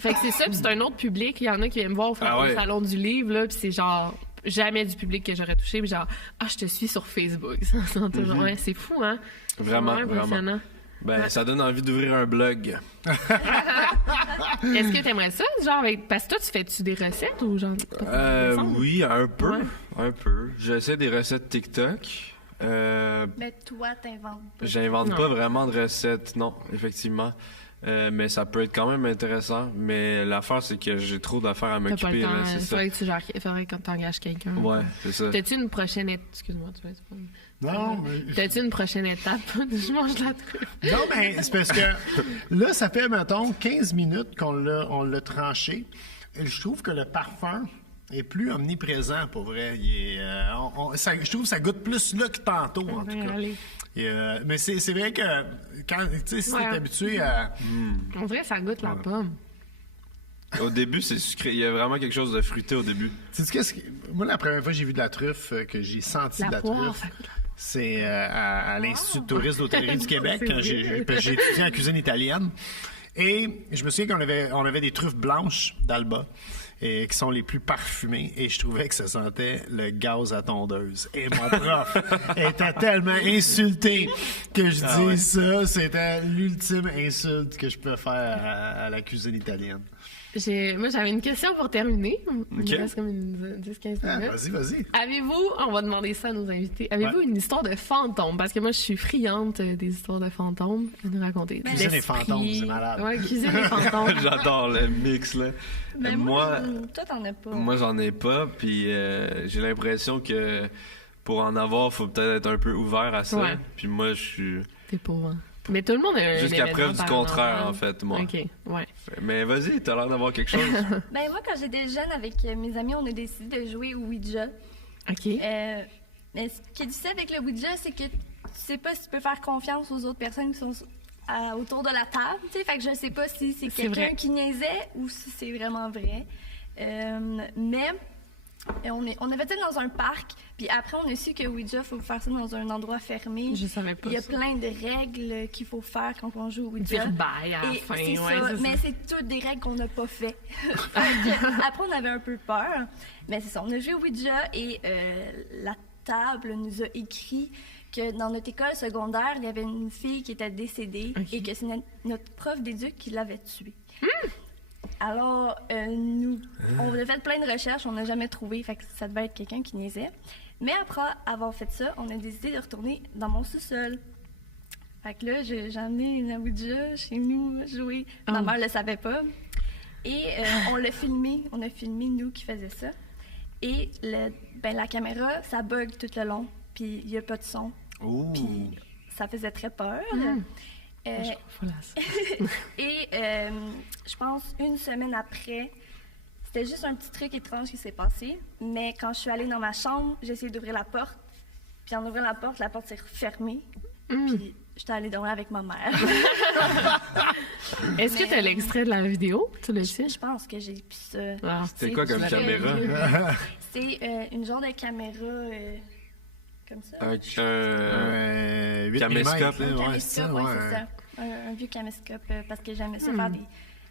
Fait que c'est ça, puis c'est un autre public. Il y en a qui viennent me voir au salon du livre, là, puis c'est genre jamais du public que j'aurais touché, puis genre, je te suis sur Facebook. Ouais, c'est fou, hein? Vraiment, C'est impressionnant. Ben, ça donne envie d'ouvrir un blog. Est-ce que t'aimerais ça, genre, parce que toi, tu fais-tu des recettes ou genre? Oui, un peu. Ouais. Un peu. J'essaie des recettes TikTok. Mais toi, t'inventes pas. J'invente Non. pas vraiment de recettes, non, effectivement. Mais ça peut être quand même intéressant. Mais l'affaire, c'est que j'ai trop d'affaires à T'as pas m'occuper. le temps. là, c'est ça. Faudrait que t'engages quelqu'un. Ouais, c'est ça. T'as-tu une prochaine étape? Excuse-moi, tu vas pas. Non, T'as-tu une prochaine étape? Je mange la truc. non, mais c'est parce que là, ça fait, mettons, 15 minutes on l'a tranché. Et je trouve que le parfum est plus omniprésent, pour vrai. Je trouve que ça goûte plus là que tantôt, en tout cas. Allez. Mais c'est vrai que quand, tu sais, si t'es Ouais. habitué à... On dirait que ça goûte la pomme. Au début, c'est sucré. Il y a vraiment quelque chose de fruité au début. Sais-tu qu'est-ce que... Moi, la première fois que j'ai vu de la truffe, que j'ai senti de la poire, truffe, ça goûte c'est à l'Institut de tourisme d'hôtellerie du Québec, C'est quand vrai. j'ai étudié en cuisine italienne. Et je me souviens on avait des truffes blanches d'Alba, et qui sont les plus parfumées, et je trouvais que ça sentait le gaz à tondeuse. Et mon prof était tellement insulté que je dis ça, c'était l'ultime insulte que je peux faire à la cuisine italienne. Moi, j'avais une question pour terminer. Il Ok. me reste comme une 10-15 Ah, minutes. vas-y. Avez-vous, on va demander ça à nos invités, avez-vous une histoire de fantôme? Parce que moi, je suis friande des histoires de fantômes à nous raconter. Cuisine et D'esprit. fantômes, c'est malade. Ouais, cuisine et fantômes. J'adore le mix, là. Mais moi, toi, t'en as pas. moi, j'en ai pas, puis j'ai l'impression que pour en avoir, faut peut-être être un peu ouvert à ça. Ouais. Puis moi, je suis... T'es pauvre. Hein. Mais tout le monde a un Jusqu'à événement preuve du contraire, paranormal. en fait, moi. OK, ouais. Mais vas-y, t'as l'air d'avoir quelque chose. Ben moi, quand j'étais jeune avec mes amis, on a décidé de jouer au Ouija. OK. Mais ce qui est difficile avec le Ouija, c'est que tu sais pas si tu peux faire confiance aux autres personnes qui sont autour de la table. Tu sais, fait que je sais pas si c'est C'est quelqu'un vrai. qui niaisait ou si c'est vraiment vrai. Mais on avait été dans un parc, puis après on a su que Ouija, faut faire ça dans un endroit fermé. Je savais pas Il y a ça. plein de règles qu'il faut faire quand on joue au Ouija. Dire bye à la Et fin. c'est Ouais, ça, c'est mais ça. c'est toutes des règles qu'on n'a pas fait. Fait que, après, on avait un peu peur. Mais c'est ça, on a joué au Ouija et la table nous a écrit que dans notre école secondaire, il y avait une fille qui était décédée Ok. et que c'est notre prof d'éduc qui l'avait tuée. Alors, nous, on a fait plein de recherches, on n'a jamais trouvé, fait que ça devait être quelqu'un qui niaisait. Mais après avoir fait ça, on a décidé de retourner dans mon sous-sol. Fait que là, j'ai amené la Ouija chez nous jouer. Ma Oh. mère le savait pas. Et on a filmé nous qui faisait ça. Et la caméra, ça bug tout le long, puis il n'y a pas de son. Ouh. Puis ça faisait très peur. Et je pense une semaine après, c'était juste un petit truc étrange qui s'est passé. Mais quand je suis allée dans ma chambre, j'ai essayé d'ouvrir la porte. Puis en ouvrant la porte s'est refermée. Puis j'étais allée dormir avec ma mère. Est-ce que tu as l'extrait de la vidéo? Tu le sais? Je pense que j'ai pu ça. Ah. C'était quoi comme C'est- caméra? C'est une genre de caméra comme ça. Un 8 Caméscope, mm, Un ouais, c'est ça, caméscope, ouais, ouais. c'est ça. Un vieux caméscope, parce que j'aimais ça faire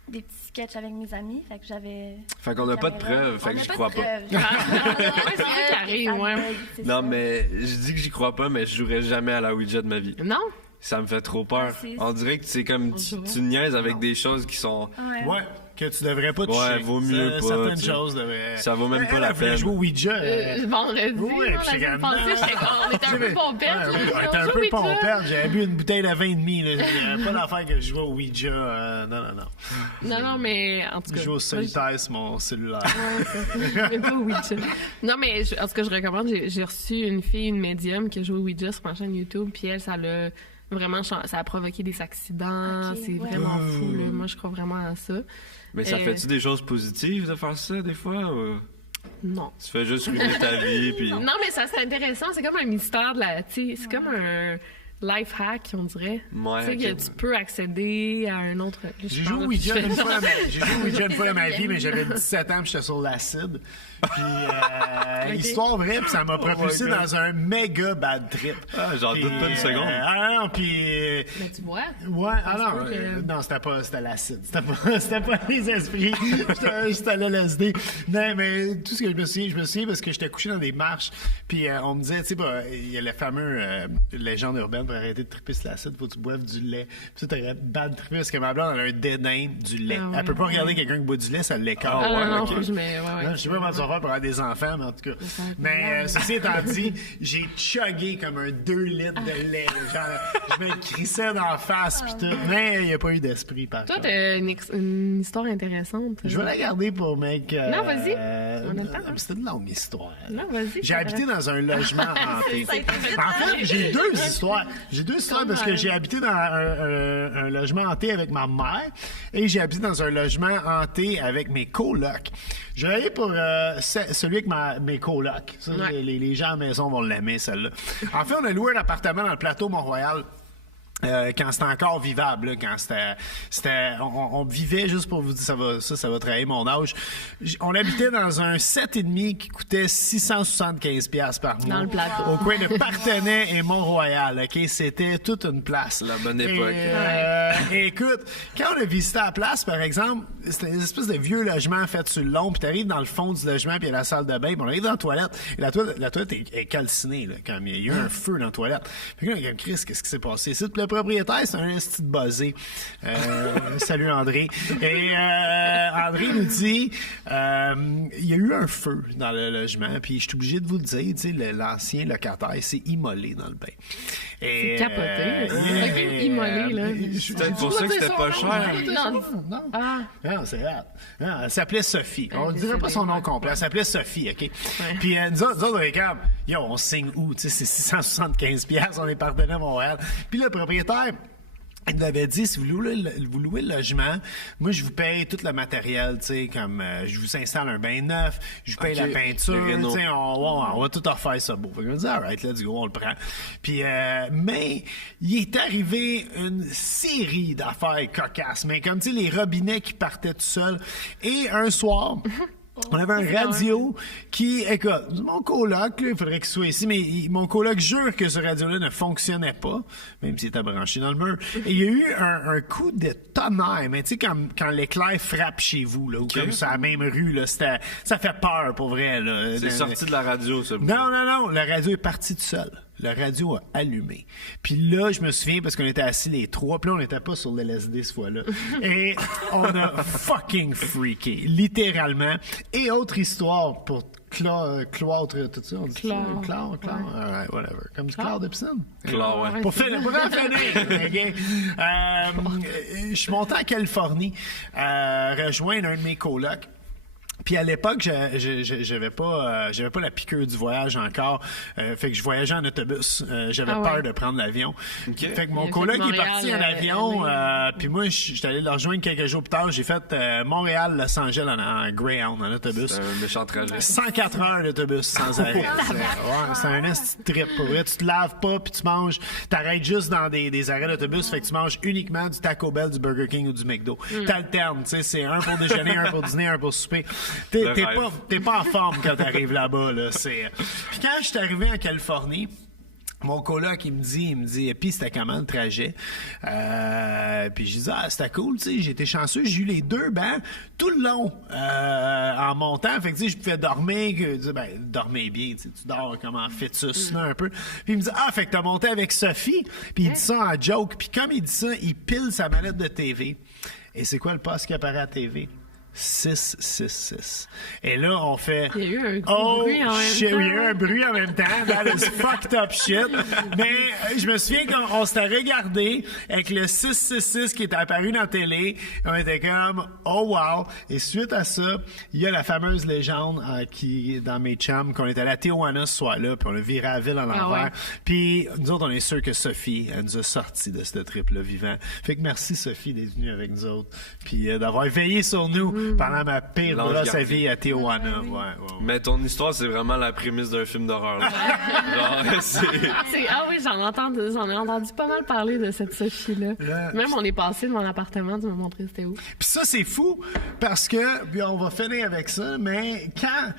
des petits sketchs avec mes amis. Fait que j'avais. Fait qu'on n'a pas de caméra. preuves, fait On que a j'y pas crois de pas. preuves. C'est vrai qu'il arrive, ouais. Non, mais je dis que j'y crois pas, mais je jouerai jamais à la Ouija de ma vie. Non? Ça me fait trop peur. Ah, c'est- On dirait que c'est comme tu niaises avec des choses qui sont... Ouais, que tu devrais pas toucher. Ouais, vaut mieux pas, Certaines tu sais. choses devraient... Ça vaut même pas la Elle voulait peine. jouer au Ouija. Vendredi, Oui, non, la puis c'est semaine comme, passée, non. j'étais comme, on était un peu pompette. Ouais, on était un peu pompette. J'avais bu une bouteille de vin et demi. Là. J'avais pas d'affaire que je jouais au Ouija. Non. Non, mais en tout Je cas. joue au solitaire sur mon cellulaire. Mais pas au Ouija. Non, mais en tout cas, je recommande. J'ai reçu une fille, une médium, qui a joué au Ouija sur ma chaîne YouTube, puis elle, ça l'a vraiment ça a provoqué des accidents. Ok, C'est ouais. vraiment fou, là. Moi, je crois vraiment à ça. Mais ça Euh, fait-tu des choses positives de faire ça, des fois? Ou... Non. Tu fais juste ruiner ta vie, puis... Non, mais ça, c'est intéressant. C'est comme un mystère de la... Tu sais, c'est comme un life hack, on dirait. Ouais, tu sais, ok. que tu peux accéder à un autre... J'ai joué au Ouija une fois dans ma vie, mais j'avais 17 ans puis j'étais sur l'acide. Puis, Ok. histoire vraie, puis ça m'a propulsé my God. dans un méga bad trip. Ah, j'en doute pas une seconde. Non, puis... Mais tu vois... Ouais, Ça se peut que- non, c'était l'acide. C'était pas les esprits. C'était à l'LSD. Non, mais tout ce que je me souviens parce que j'étais couché dans des marches, puis on me disait, tu sais, bah, il y a le fameux légende urbaine pour arrêter de triper sur l'acide, faut que tu boives du lait. Puis ça, t'aurais bad trippé parce que ma blonde, elle a un dédain du lait. Ah ouais. Elle peut pas regarder quelqu'un qui boit du lait, ça l'écarte. Ah, non, ok. faut que je mets... Ouais, Non, je sais pas comment tu vas faire pour avoir des enfants, mais en tout cas. va être Mais malade. ceci étant dit, j'ai chuggé comme un 2 litres de lait. Genre, je me crissais dans la face pis tout. Mais il n'y a pas eu d'esprit, par Toi, contre. t'as une histoire intéressante. Je vais la garder pour mec. Non, vas-y. On a le temps, hein. C'était une longue histoire. Non, vas-y. J'ai habité dans un logement hanté. Ça a été vite. En fait, j'ai deux histoires. J'ai deux histoires parce que même. j'ai habité dans un logement hanté avec ma mère et j'ai habité dans un logement hanté avec mes colocs. Je vais aller pour celui avec mes colocs. Ça, Ouais. les gens à la maison vont l'aimer, celle-là. En fait, on a loué un appartement dans le plateau Mont-Royal. Quand c'était encore vivable, là, quand on vivait, juste pour vous dire, ça va trahir mon âge. On habitait dans un 7,5 qui coûtait 675$ par mois. Dans le plateau. Au coin de Partenay et Mont-Royal, OK? C'était toute une place. La bonne époque. Et écoute, quand on a visité la place, par exemple, c'était une espèce de vieux logement fait sur le long, puis t'arrives dans le fond du logement, puis il y a la salle de bain, puis on arrive dans la toilette, et la toilette est calcinée, là, quand il y a eu un feu dans la toilette. Fait que là, comme Chris, qu'est-ce qui s'est passé? C'est le propriétaire, c'est un petit buzzé. Salut André. Et André nous dit, il y a eu un feu dans le logement, puis je suis obligé de vous le dire, tu sais, l'ancien locataire s'est immolé dans le bain. C'est capoté. C'est immolé, là. C'est peut-être pour ça que c'était pas cher. Non. Non. Ah, Non, c'est hot. Non, elle s'appelait Sophie. On ne dirait décédée, pas son nom ouais. complet. Elle s'appelait Sophie, OK? Puis nous autres, on est comme, yo, on signe où? Tu sais, c'est 675$, on est partenaire à Montréal. Puis le propriétaire, il nous avait dit, si vous louez le logement, moi, je vous paye tout le matériel, tu sais, comme je vous installe un bain neuf, je vous paye Ok, la peinture, le réno. tu sais, on va tout refaire ça beau. Fait qu'on dit, alright, let's go, on le prend. Puis, mais il est arrivé une série d'affaires cocasses, mais comme, tu sais, les robinets qui partaient tout seuls. Et un soir... On avait un radio qui, écoute, mon coloc, là, il faudrait qu'il soit ici, mais mon coloc jure que ce radio-là ne fonctionnait pas, même s'il était branché dans le mur. Et il y a eu un coup de tonnerre, mais tu sais, quand l'éclair frappe chez vous, là, ou comme sur la même rue, là, ça fait peur, pour vrai, là. C'est sorti de la radio, ça. Non, le radio est parti tout seul. Le radio a allumé. Puis là, je me souviens, parce qu'on était assis les trois, puis là, on n'était pas sur l'LSD ce fois-là. Et on a fucking freaké, littéralement. Et autre histoire pour cloître, tout ça, on dit Chlore. Chlore, all right, whatever. Comme du chlore de piscine. Claire, ouais. Pour finir, OK? Je suis monté en Californie, rejoindre un de mes colocs. Puis à l'époque, j'avais pas la piqûre du voyage encore. Fait que je voyageais en autobus. J'avais Ah peur ouais. de prendre l'avion. Fait que mon Il a coloc fait est parti en Montréal, avion. LA. Puis moi, j'étais allé le rejoindre quelques jours plus tard. J'ai fait Montréal-Los Angeles en Greyhound, en autobus. C'est un méchant trajet. 104 heures d'autobus sans arrêt. C'est un esti trip. Pour vrai, tu te laves pas puis tu manges. T'arrêtes juste dans des arrêts d'autobus. Fait que tu manges uniquement du Taco Bell, du Burger King ou du McDo. T'alternes. Tu sais, c'est un pour déjeuner, un pour dîner, un pour souper. Le rêve. T'es pas en forme quand t'arrives là-bas, là. Puis quand je suis arrivé en Californie, mon coloc, il me dit, puis c'était comment le trajet? Puis je dis, c'était cool, tu sais, j'ai été chanceux, j'ai eu les deux bancs tout le long en montant. Fait que, tu sais, je pouvais dormir, dormir bien, tu sais, tu dors comme en fœtus, là, un peu. Puis il me dit, fait que t'as monté avec Sophie? Puis il dit ça en joke. Puis comme il dit ça, il pile sa manette de TV. Et c'est quoi le poste qui apparaît à la TV? 666. Et là, on fait... Il y a eu un gros bruit en même shit, temps. il y a eu un bruit en même temps. That is fucked up shit. Mais je me souviens qu'on s'était regardé avec le 666 qui était apparu dans la télé. On était comme, oh wow. Et suite à ça, il y a la fameuse légende qui est dans mes chums, qu'on était allé à Tijuana ce soir-là, puis on a viré la ville à l'envers. ouais. Puis nous autres, on est sûr que Sophie, elle nous a sortis de ce trip-là vivant. Fait que merci Sophie d'être venue avec nous autres, puis d'avoir veillé sur nous pendant ma pire L'ange brosse à gardien. vie à Tijuana. Ouais. Mais ton histoire, c'est vraiment la prémisse d'un film d'horreur. là. Genre, Ah oui, j'en ai entendu pas mal parler de cette Sophie-là. Là, Même on est passé devant l'appartement, tu m'as montré c'était où. Puis ça, c'est fou, parce que, puis on va finir avec ça, mais quand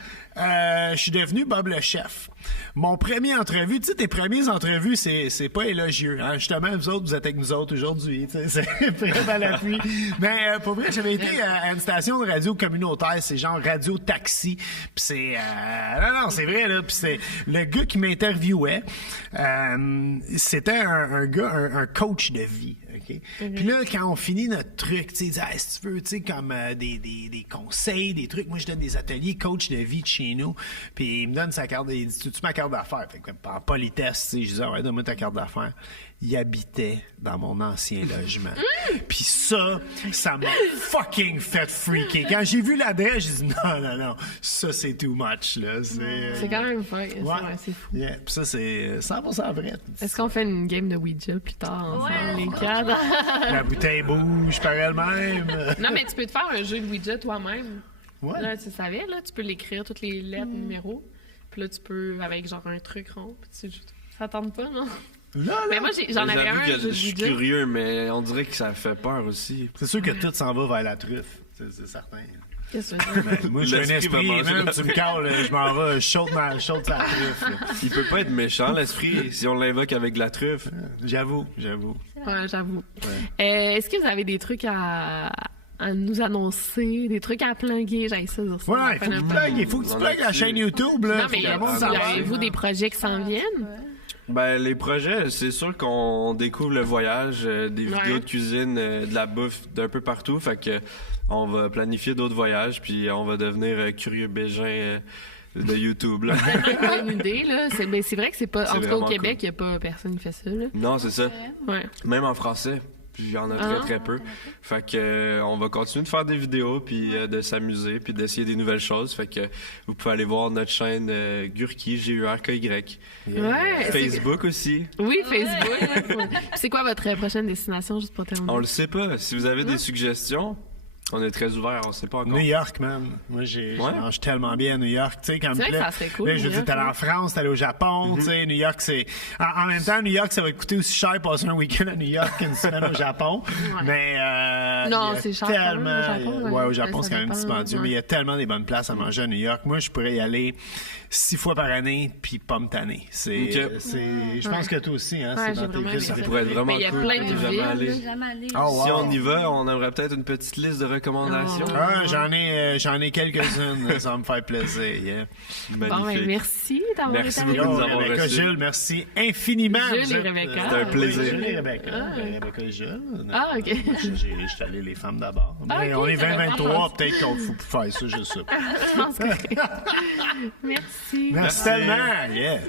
je suis devenu Bob le chef, mon premier entrevue, tu sais, tes premières entrevues, c'est pas élogieux. Hein? Justement, vous autres, vous êtes avec nous autres aujourd'hui. Tu sais, c'est vraiment à l'appui. Mais pour vrai, j'avais été à une station de radio communautaire, c'est genre Radio Taxi. Puis c'est... non, c'est vrai, là. Puis c'est le gars qui m'interviewait, c'était un gars, un coach de vie. OK? Puis là, quand on finit notre truc, tu sais, il dit, hey, si tu veux, tu sais, comme des conseils, des trucs, moi, je donne des ateliers coach de vie de chez nous. Puis il me donne sa carte, il dit, tu ma carte d'affaires? Fait que, en politesse, tu sais, je disais, ouais, donne-moi ta carte d'affaires. Il habitait dans mon ancien logement. Puis ça m'a fucking fait freaker. Quand j'ai vu l'adresse, j'ai dit, non, ça, c'est too much, là. C'est quand même fun. Ouais. C'est fou. Yeah. Puis ça, c'est 100% vrai. Est-ce qu'on fait une game de Ouija plus tard ensemble, les cadres? La bouteille bouge par elle-même. Non, mais tu peux te faire un jeu de Ouija toi-même. Ouais. Là, tu savais, là, tu peux l'écrire, toutes les lettres, numéros. Puis là, tu peux, avec genre un truc rond, puis tu joues. Ça tente pas, non? Là, Mais moi, j'en avais j'avoue un que jeu de je suis Ouija. curieux, mais on dirait que ça fait peur aussi. c'est sûr que tout s'en va vers la truffe. C'est certain. Qu'est-ce que tu veux dire? Moi, je suis un L'esprit esprit, va manger man, la tu me cales, je m'en vais, je saute sa truffe. là. Il peut pas être méchant, l'esprit, si on l'invoque avec de la truffe. J'avoue. Ouais, j'avoue. Est-ce que vous avez des trucs à nous annoncer, des trucs à plugger? J'ai ça dire ça. Ouais, il faut que tu plugues la chaîne YouTube, là. Non, Faut mais que le monde s'en avez-vous va. des projets qui s'en viennent? Ben, les projets, c'est sûr qu'on découvre le voyage, des Ouais. vidéos de cuisine, de la bouffe d'un peu partout. Fait que on va planifier d'autres voyages, puis on va devenir curieux bégin de YouTube. Là. C'est une bonne idée, là. C'est vrai que c'est pas. C'est En tout cas, au vraiment Québec, il n'y a pas personne qui fait ça, là. Non, c'est ça. Ouais. Même en français. Puis il y en a très peu. Fait que on va continuer de faire des vidéos puis de s'amuser puis d'essayer des nouvelles choses. Fait que vous pouvez aller voir notre chaîne Gurki, Gurky. Ouais. Facebook aussi. Oui, Facebook. Puis c'est quoi votre prochaine destination, juste pour terminer? On le sait pas. Si vous avez des suggestions, on est très ouvert, on sait pas encore. New York, man. Moi, je mange tellement bien à New York. Tu sais, quand C'est vrai que ça serait cool, là, je veux New dire, t'es allé en France, t'es allé au Japon. Tu sais, New York, c'est. En même temps, New York, ça va te coûter aussi cher passer un week-end à New York qu'une semaine au Japon. Mais. Non, il y a c'est cher, tellement. au Japon, Ouais, au ouais. Japon, Ça c'est quand même dépend, dispendieux. ouais. Mais il y a tellement des bonnes places à manger à New York. Moi, je pourrais y aller 6 fois par année, puis pas me tanner. Je pense que toi aussi, hein. Ouais, c'est j'ai dans tes vraiment prises. Ça aimé pourrait être vraiment Mais il y a cool. plein de J'ai jamais villes, allé. Je suis jamais allée. Oh, wow. Si on y va, on aimerait peut-être une petite liste de recommandations. J'en ai quelques-unes, ça va me faire plaisir. Yeah. Bon, ben, Magnifique. merci d'avoir Merci été avec beaucoup nous. de nous avoir Rebecca reçus. Jules, merci infiniment. Jules Vous et êtes- Rebecca. C'était un plaisir. Jules et Rebecca. Rebecca et Jules. Ah, OK. Je suis allé les femmes d'abord. Ah, Mais ok, on est j'avais pas 20-23, pensé. peut-être qu'on faut plus faire ça, je sais pas. Je pense que... Merci. Merci tellement. Yeah.